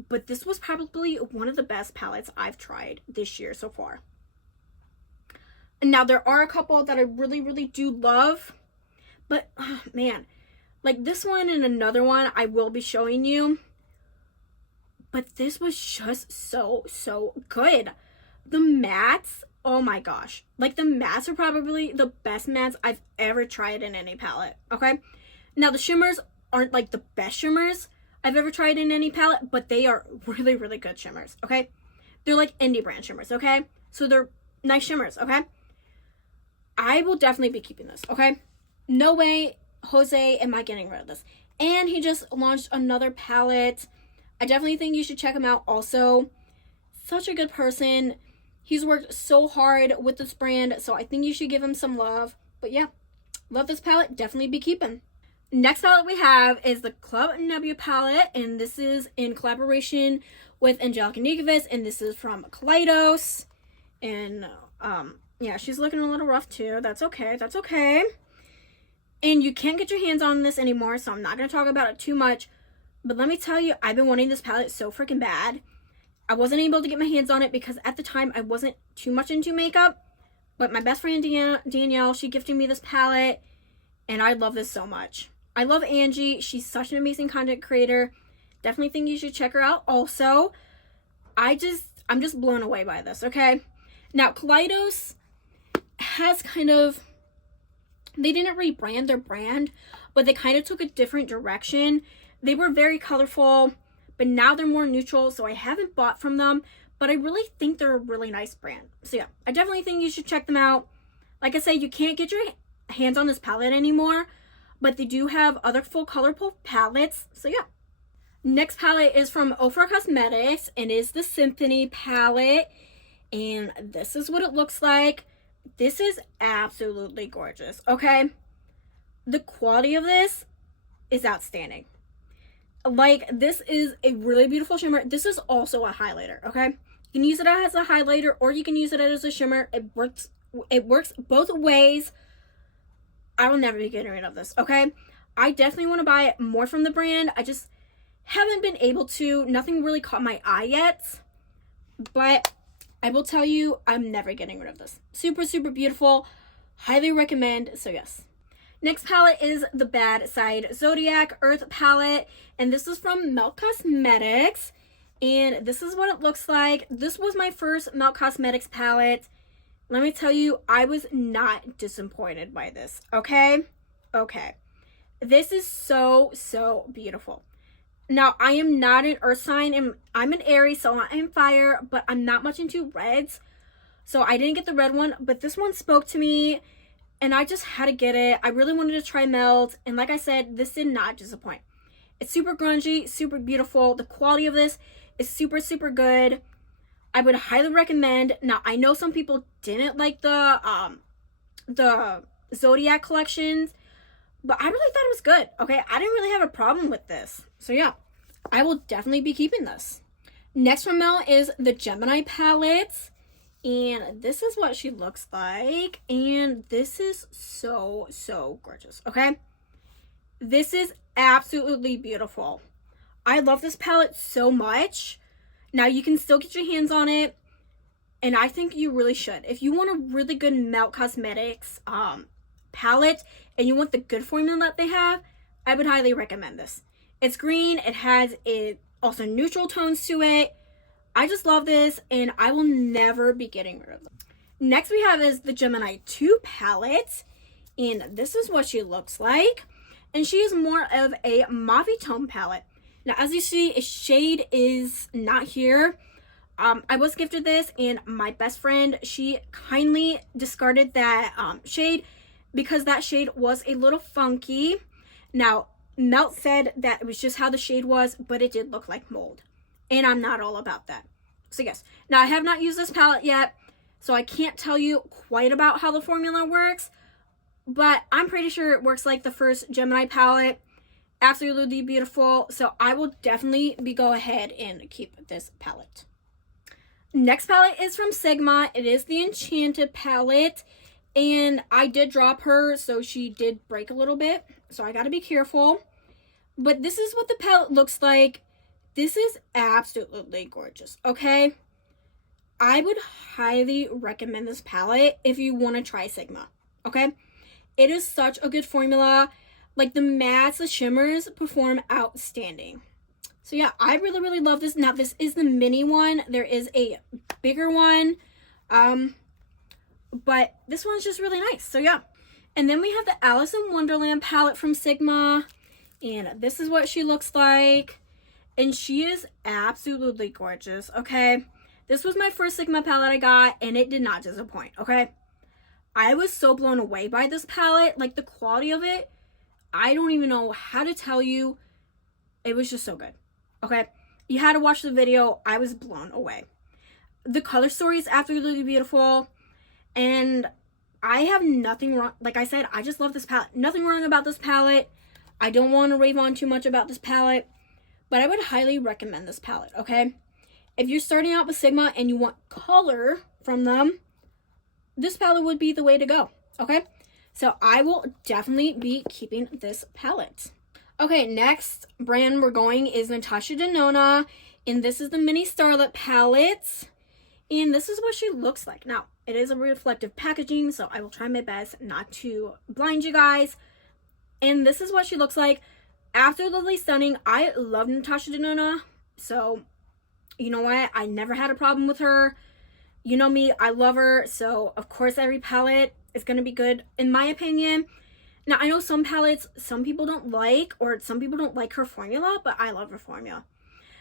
But this was probably one of the best palettes I've tried this year so far. And now, there are a couple that I really, really do love. But, oh, man. Like this one and another one I will be showing you. But this was just so, so good. The mattes... oh my gosh. Like, the mattes are probably the best mattes I've ever tried in any palette, okay? Now, the shimmers aren't, like, the best shimmers I've ever tried in any palette, but they are really, really good shimmers, okay? They're, like, indie brand shimmers, okay? So, they're nice shimmers, okay? I will definitely be keeping this, okay? No way, Jose, am I getting rid of this. And he just launched another palette. I definitely think you should check him out also. Such a good person. He's worked so hard with this brand, so I think you should give him some love. But yeah, love this palette. Definitely be keeping. Next palette we have is the Club Nebula palette, and this is in collaboration with Angelica Nikovitz, and this is from Kaleidos. And Yeah, she's looking a little rough too. That's okay. That's okay. And you can't get your hands on this anymore, so I'm not going to talk about it too much. But let me tell you, I've been wanting this palette so freaking bad. I wasn't able to get my hands on it because at the time I wasn't too much into makeup. But my best friend Danielle, she gifted me this palette, and I love this so much. I love Angie. She's such an amazing content creator. Definitely think you should check her out. Also, I'm just blown away by this, okay? Now, Kaleidos has kind of, they didn't rebrand their brand, but they kind of took a different direction. They were very colorful, but now they're more neutral, so I haven't bought from them, but I really think they're a really nice brand. So yeah, I definitely think you should check them out. Like I said, you can't get your hands on this palette anymore, but they do have other full Colourpop palettes, so yeah. Next palette is from Ofra Cosmetics, and is the Symphony palette, and this is what it looks like. This is absolutely gorgeous, okay? The quality of this is outstanding. Like, this is a really beautiful shimmer. This is also a highlighter, okay? You can use it as a highlighter or you can use it as a shimmer. It works both ways. I will never be getting rid of this, okay? I definitely want to buy more from the brand. I just haven't been able to. Nothing really caught my eye yet. But I will tell you, I'm never getting rid of this. Super, super beautiful. Highly recommend. So yes. Next palette is the Bad Side Zodiac Earth palette, and this is from Melt Cosmetics, and this is what it looks like. This was my first Melt Cosmetics palette. Let me tell you, I was not disappointed by this, okay? Okay. This is so, so beautiful. Now, I am not an earth sign, and I'm an Aries, so I'm fire, but I'm not much into reds, so I didn't get the red one, but this one spoke to me. And I just had to get it. I really wanted to try Melt. And like I said, this did not disappoint. It's super grungy, super beautiful. The quality of this is super, super good. I would highly recommend. Now, I know some people didn't like the Zodiac collections, but I really thought it was good. Okay, I didn't really have a problem with this. So yeah, I will definitely be keeping this. Next from Melt is the Gemini palette. And this is what she looks like. And this is so, so gorgeous. Okay? This is absolutely beautiful. I love this palette so much. Now, you can still get your hands on it. And I think you really should. If you want a really good Melt Cosmetics palette and you want the good formula that they have, I would highly recommend this. It's green. It has also neutral tones to it. I just love this, and I will never be getting rid of them. Next we have is the Gemini 2 palette, and this is what she looks like. And she is more of a mauve tone palette. Now, as you see, a shade is not here. I was gifted this, and my best friend, she kindly discarded that shade because that shade was a little funky. Now, Melt said that it was just how the shade was, but it did look like mold. And I'm not all about that. So yes. Now, I have not used this palette yet, so I can't tell you quite about how the formula works. But I'm pretty sure it works like the first Gemini palette. Absolutely beautiful. So I will definitely go ahead and keep this palette. Next palette is from Sigma. It is the Enchanted palette. And I did drop her, so she did break a little bit. So I gotta be careful. But this is what the palette looks like. This is absolutely gorgeous, okay? I would highly recommend this palette if you want to try Sigma, okay? It is such a good formula. Like, the mattes, the shimmers perform outstanding. So yeah, I really, really love this. Now, this is the mini one. There is a bigger one, but this one's just really nice. So yeah. And then we have the Alice in Wonderland palette from Sigma, and this is what she looks like. And she is absolutely gorgeous, okay? This was my first Sigma palette I got, and it did not disappoint, okay? I was so blown away by this palette. Like, the quality of it, I don't even know how to tell you. It was just so good, okay? You had to watch the video. I was blown away. The color story is absolutely beautiful, and I have nothing wrong. Like I said, I just love this palette. Nothing wrong about this palette. I don't want to rave on too much about this palette, but I would highly recommend this palette, okay? If you're starting out with Sigma and you want color from them, this palette would be the way to go, okay? So I will definitely be keeping this palette. Okay, next brand we're going is Natasha Denona, and this is the Mini Starlet palette, and this is what she looks like. Now, it is a reflective packaging, so I will try my best not to blind you guys, and this is what she looks like. Absolutely stunning. I love Natasha Denona, so you know what? I never had a problem with her. You know me, I love her, so of course every palette is going to be good, in my opinion. Now, I know some palettes, some people don't like, or some people don't like her formula, but I love her formula.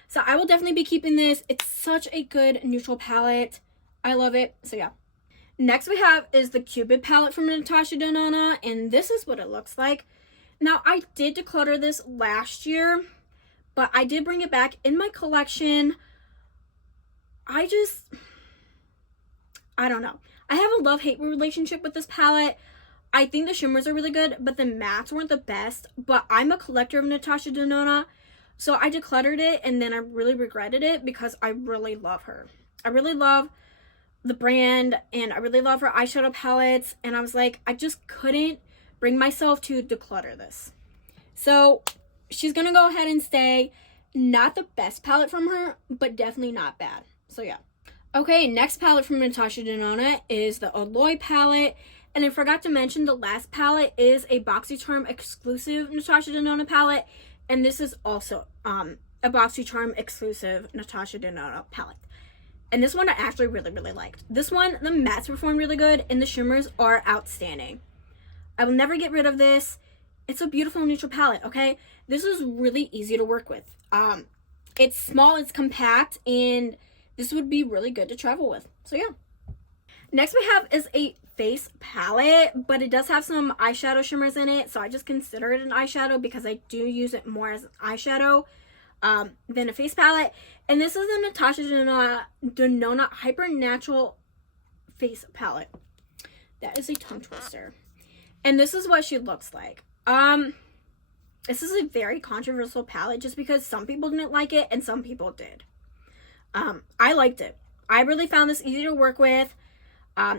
So I will definitely be keeping this. It's such a good neutral palette. I love it. So yeah. Next we have is the Cupid palette from Natasha Denona, and this is what it looks like. Now, I did declutter this last year, but I did bring it back in my collection. I don't know. I have a love-hate relationship with this palette. I think the shimmers are really good, but the mattes weren't the best. But I'm a collector of Natasha Denona, so I decluttered it, and then I really regretted it because I really love her. I really love the brand, and I really love her eyeshadow palettes, and I was like, I just couldn't bring myself to declutter this. So she's going to go ahead and stay. Not the best palette from her, but definitely not bad. So yeah. Okay, next palette from Natasha Denona is the Alloy palette. And I forgot to mention the last palette is a BoxyCharm exclusive Natasha Denona palette. And this is also a BoxyCharm exclusive Natasha Denona palette. And this one I actually really, really liked. This one, the mattes perform really good and the shimmers are outstanding. I will never get rid of this. It's a beautiful neutral palette, okay? This is really easy to work with. It's small, it's compact, and this would be really good to travel with. So yeah. Next we have is a face palette, but it does have some eyeshadow shimmers in it, so I just consider it an eyeshadow because I do use it more as an eyeshadow than a face palette. And this is the Natasha Denona Hyper Natural Face Palette. That is a tongue twister. And this is what she looks like. This is a very controversial palette just because some people didn't like it and some people did. I liked it. I really found this easy to work with.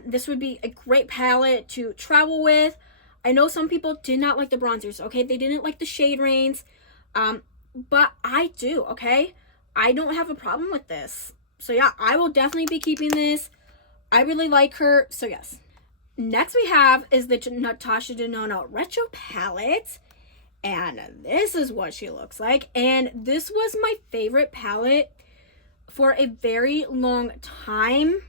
This would be a great palette to travel with. I know some people did not like the bronzers, okay? They didn't like the shade rains, but I do, okay? I don't have a problem with this. So yeah, I will definitely be keeping this. I really like her, so yes. Next we have is the Natasha Denona Retro palette, and this is what she looks like. And this was my favorite palette for a very long time.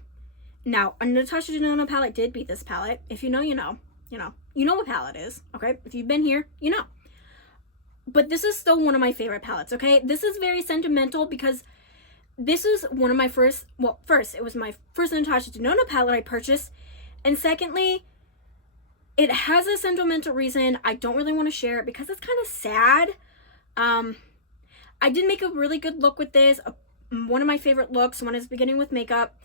Now, a Natasha Denona palette did beat this palette. If you know, you know. You know what palette is, okay? If you've been here, you know. But this is still one of my favorite palettes, okay? This is very sentimental because this is one of my first, it was my first Natasha Denona palette I purchased. And secondly, it has a sentimental reason. I don't really want to share it because it's kind of sad. I did make a really good look with this. One of my favorite looks when I was beginning with makeup.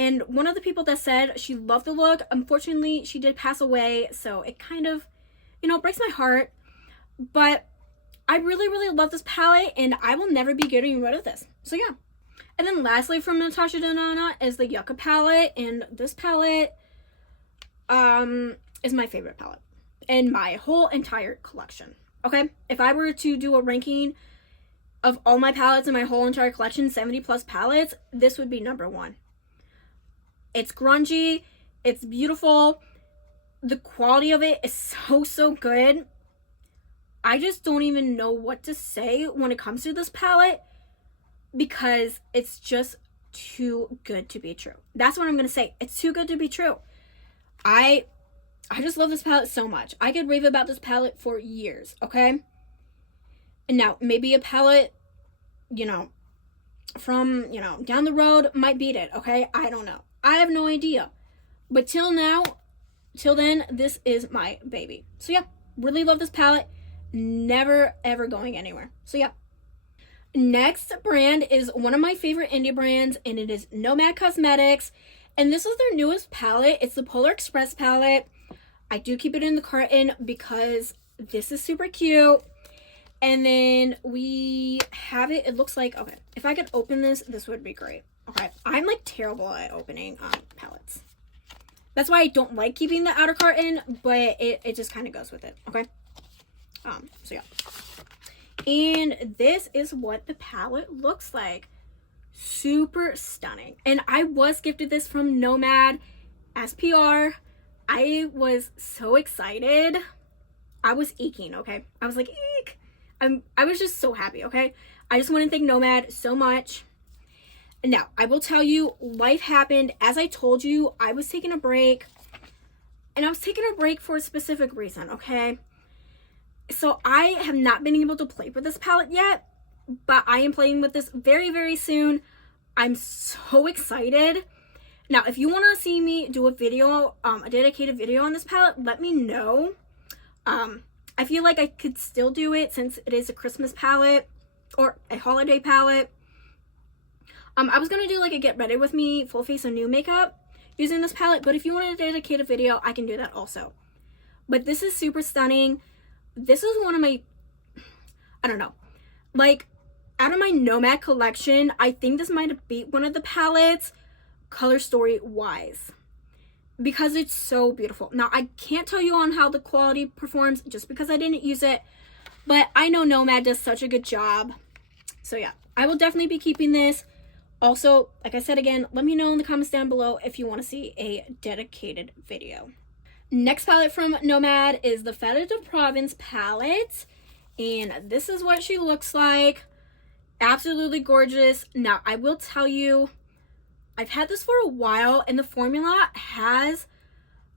And one of the people that said she loved the look, unfortunately, she did pass away. So it kind of, breaks my heart. But I really, really love this palette and I will never be getting rid of this. So yeah. And then lastly from Natasha Denona is the Yucca palette. And this palette is my favorite palette in my whole entire collection. Okay? If I were to do a ranking of all my palettes in my whole entire collection, 70 plus palettes, this would be number one. It's grungy. It's beautiful. The quality of it is so good. I just don't even know what to say when it comes to this palette because it's just too good to be true. That's what I'm going to say. It's too good to be true. I just love this palette so much. I could rave about this palette for years, okay? And now, maybe a palette, from, down the road might beat it, okay? I don't know. I have no idea. But till then, this is my baby. So yeah, really love this palette. Never, ever going anywhere. So yeah. Next brand is one of my favorite indie brands, and it is Nomad Cosmetics. And this is their newest palette. It's the Polar Express palette. I do keep it in the carton because this is super cute. And then we have it. It looks like, okay, if I could open this, this would be great. Okay, I'm like terrible at opening palettes. That's why I don't like keeping the outer carton, but it just kind of goes with it, okay? So yeah. And this is what the palette looks like. Super stunning. And I was gifted this from Nomad as PR. I was so excited. I was eeking, okay? I was like, eek. I was just so happy, okay? I just want to thank Nomad so much. Now, I will tell you, life happened. As I told you, I was taking a break. And I was taking a break for a specific reason, okay? So I have not been able to play with this palette yet, but I am playing with this very, very soon. I'm so excited. Now, if you want to see me do a video, a dedicated video on this palette, let me know. I feel like I could still do it since it is a Christmas palette or a holiday palette. I was going to do like a get ready with me full face of nude makeup using this palette, but if you want a dedicated video, I can do that also. But this is super stunning. This is one of my, I don't know, like out of my Nomad collection, I think this might have beat one of the palettes color story wise because it's so beautiful. Now, I can't tell you on how the quality performs just because I didn't use it, but I know Nomad does such a good job. So yeah, I will definitely be keeping this. Also, like I said again, let me know in the comments down below if you want to see a dedicated video. Next palette from Nomad is the Fête de Provence palette. And this is what she looks like. Absolutely gorgeous. Now, I will tell you, I've had this for a while and the formula has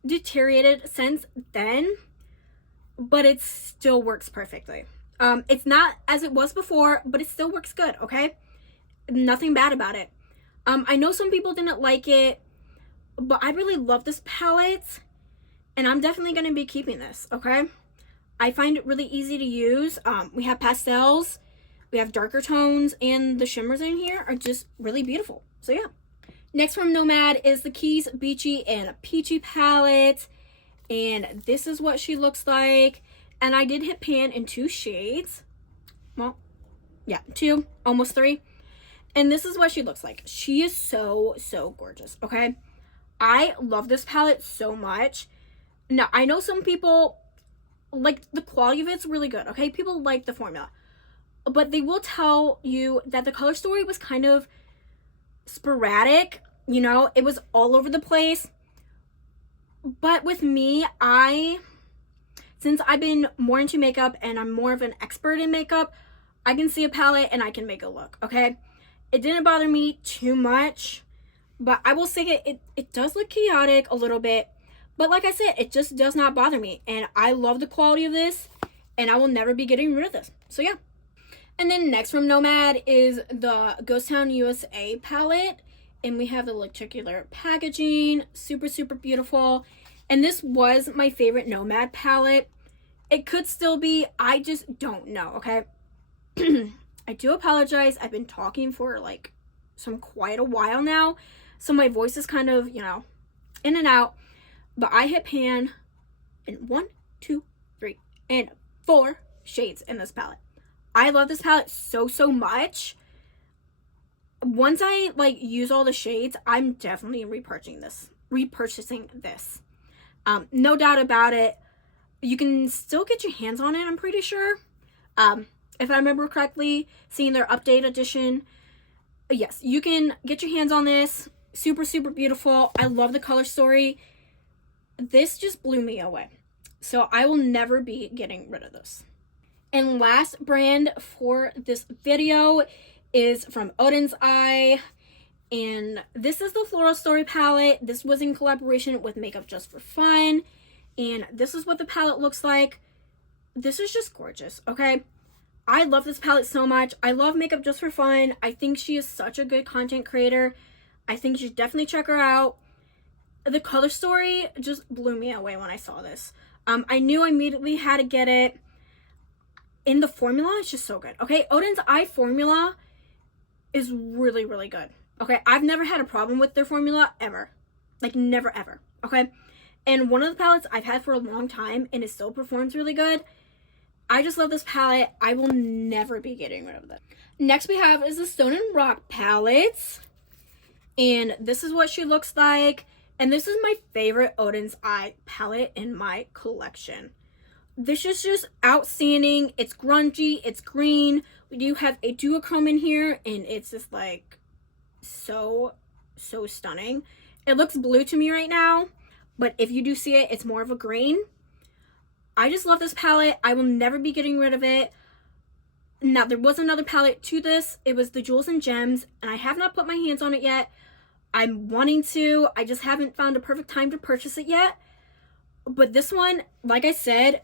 deteriorated since then, but it still works perfectly. It's not as it was before, but it still works good, okay? Nothing bad about it. I know some people didn't like it, but I really love this palette and I'm definitely going to be keeping this, okay? I find it really easy to use. We have pastels, we have darker tones, and the shimmers in here are just really beautiful. So yeah. Next from Nomad is the Keys Beachy and Peachy palette, and this is what she looks like. And I did hit pan in 2 shades. Well, yeah, 2, almost 3. And this is what she looks like. She is so, so gorgeous, okay? I love this palette so much. Now, I know some people, like, the quality of it's really good, okay? People like the formula. But they will tell you that the color story was kind of sporadic. You know, it was all over the place. But with me, since I've been more into makeup and I'm more of an expert in makeup, I can see a palette and I can make a look, okay? It didn't bother me too much, but I will say it does look chaotic a little bit. But like I said, it just does not bother me. And I love the quality of this, and I will never be getting rid of this. So yeah. And then next from Nomad is the Ghost Town USA palette. And we have the lenticular packaging. Super, super beautiful. And this was my favorite Nomad palette. It could still be. I just don't know, okay? I do apologize. I've been talking for like quite a while now. So my voice is kind of, you know, in and out. But I hit pan in 1, 2, 3, and 4 shades in this palette. I love this palette so, so much. Once I like use all the shades, I'm definitely repurchasing this. No doubt about it. You can still get your hands on it, I'm pretty sure. If I remember correctly, seeing their update edition. Yes, you can get your hands on this. Super, super beautiful. I love the color story. This just blew me away. So I will never be getting rid of this. And last brand for this video is from Odin's Eye. And this is the Floral Story palette. This was in collaboration with Makeup Just for Fun. And this is what the palette looks like. This is just gorgeous, okay? I love this palette so much. I love Makeup Just for Fun. I think she is such a good content creator. I think you should definitely check her out. The color story just blew me away when I saw this. I knew I immediately had to get it. In the formula, it's just so good. Okay, Odin's Eye formula is really, really good. Okay, I've never had a problem with their formula ever. Like, never, ever. Okay, and one of the palettes I've had for a long time, and it still performs really good. I just love this palette. I will never be getting rid of it. Next we have is the Stone and Rock palette. And this is what she looks like. And this is my favorite Odin's Eye palette in my collection. This is just outstanding. It's grungy, it's green. We do have a duochrome in here, and it's just like so stunning. It looks blue to me right now, but if you do see it, it's more of a green. I just love this palette. I will never be getting rid of it. Now, there was another palette to this. It was the Jewels and Gems, and I have not put my hands on it yet. I'm wanting to. I just haven't found a perfect time to purchase it yet. But this one, like I said,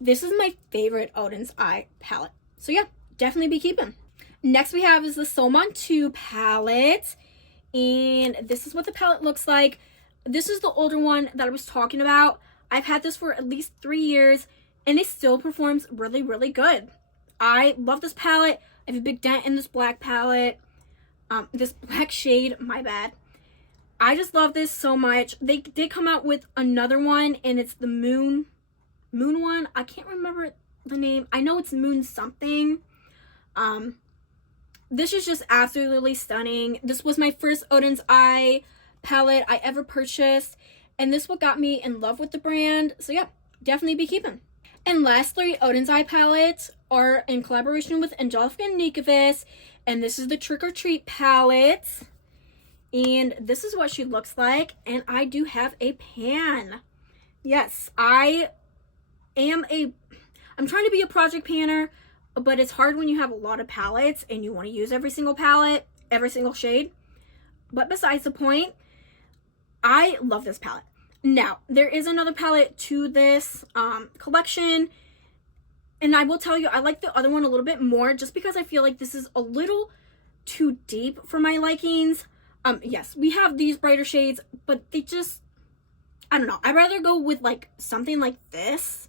this is my favorite Odin's Eye palette. So yeah, definitely be keeping. Next we have is the Solmon 2 palette. And this is what the palette looks like. This is the older one that I was talking about. I've had this for at least 3 years, and it still performs really, really good. I love this palette. I have a big dent in this black palette. This black shade, my bad. I just love this so much. They did come out with another one, and it's the moon one. I can't remember the name. I know it's Moon something. This is just absolutely stunning. This was my first Odin's Eye palette I ever purchased, and this what got me in love with the brand. So yeah, definitely be keeping. And lastly, Odin's Eye palettes are in collaboration with Angelica and Nicovis, and this is the Trick or Treat palette. And this is what she looks like, and I do have a pan. Yes, I'm trying to be a project panner, but it's hard when you have a lot of palettes and you want to use every single palette, every single shade. But besides the point, I love this palette. Now, there is another palette to this collection, and I will tell you, I like the other one a little bit more just because I feel like this is a little too deep for my likings. Yes, we have these brighter shades, but they just, I don't know. I'd rather go with like something like this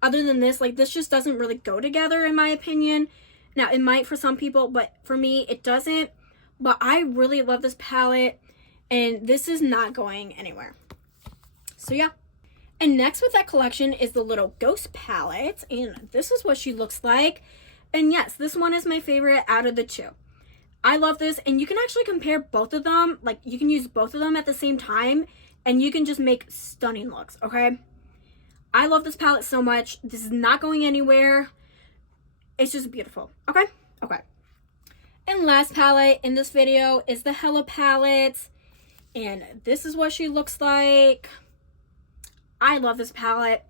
other than this. Like, this just doesn't really go together in my opinion. Now, it might for some people, but for me, it doesn't. But I really love this palette, and this is not going anywhere. So yeah. And next with that collection is the Little Ghost palette, and this is what she looks like. And yes, this one is my favorite out of the two. I love this, and you can actually compare both of them. Like, you can use both of them at the same time, and you can just make stunning looks, okay? I love this palette so much. This is not going anywhere. It's just beautiful, okay? Okay. And last palette in this video is the Hella palette, and this is what she looks like. I love this palette.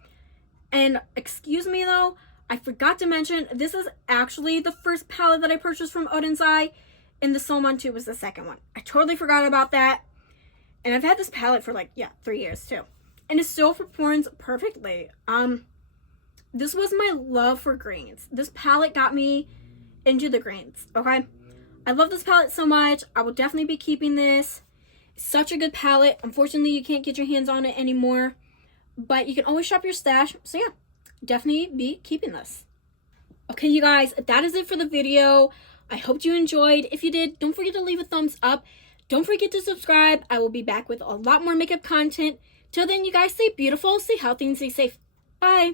And excuse me though, I forgot to mention, this is actually the first palette that I purchased from Odin's Eye, and the Solmon 2 was the second one. I totally forgot about that. And I've had this palette for like, yeah, 3 years too. And it still performs perfectly. This was my love for greens. This palette got me into the greens, okay? I love this palette so much. I will definitely be keeping this. Such a good palette. Unfortunately, you can't get your hands on it anymore, but you can always shop your stash. So yeah, definitely be keeping this. Okay, you guys, that is it for the video. I hope you enjoyed. If you did, don't forget to leave a thumbs up. Don't forget to subscribe. I will be back with a lot more makeup content. Till then, you guys stay beautiful, stay healthy, and stay safe. Bye.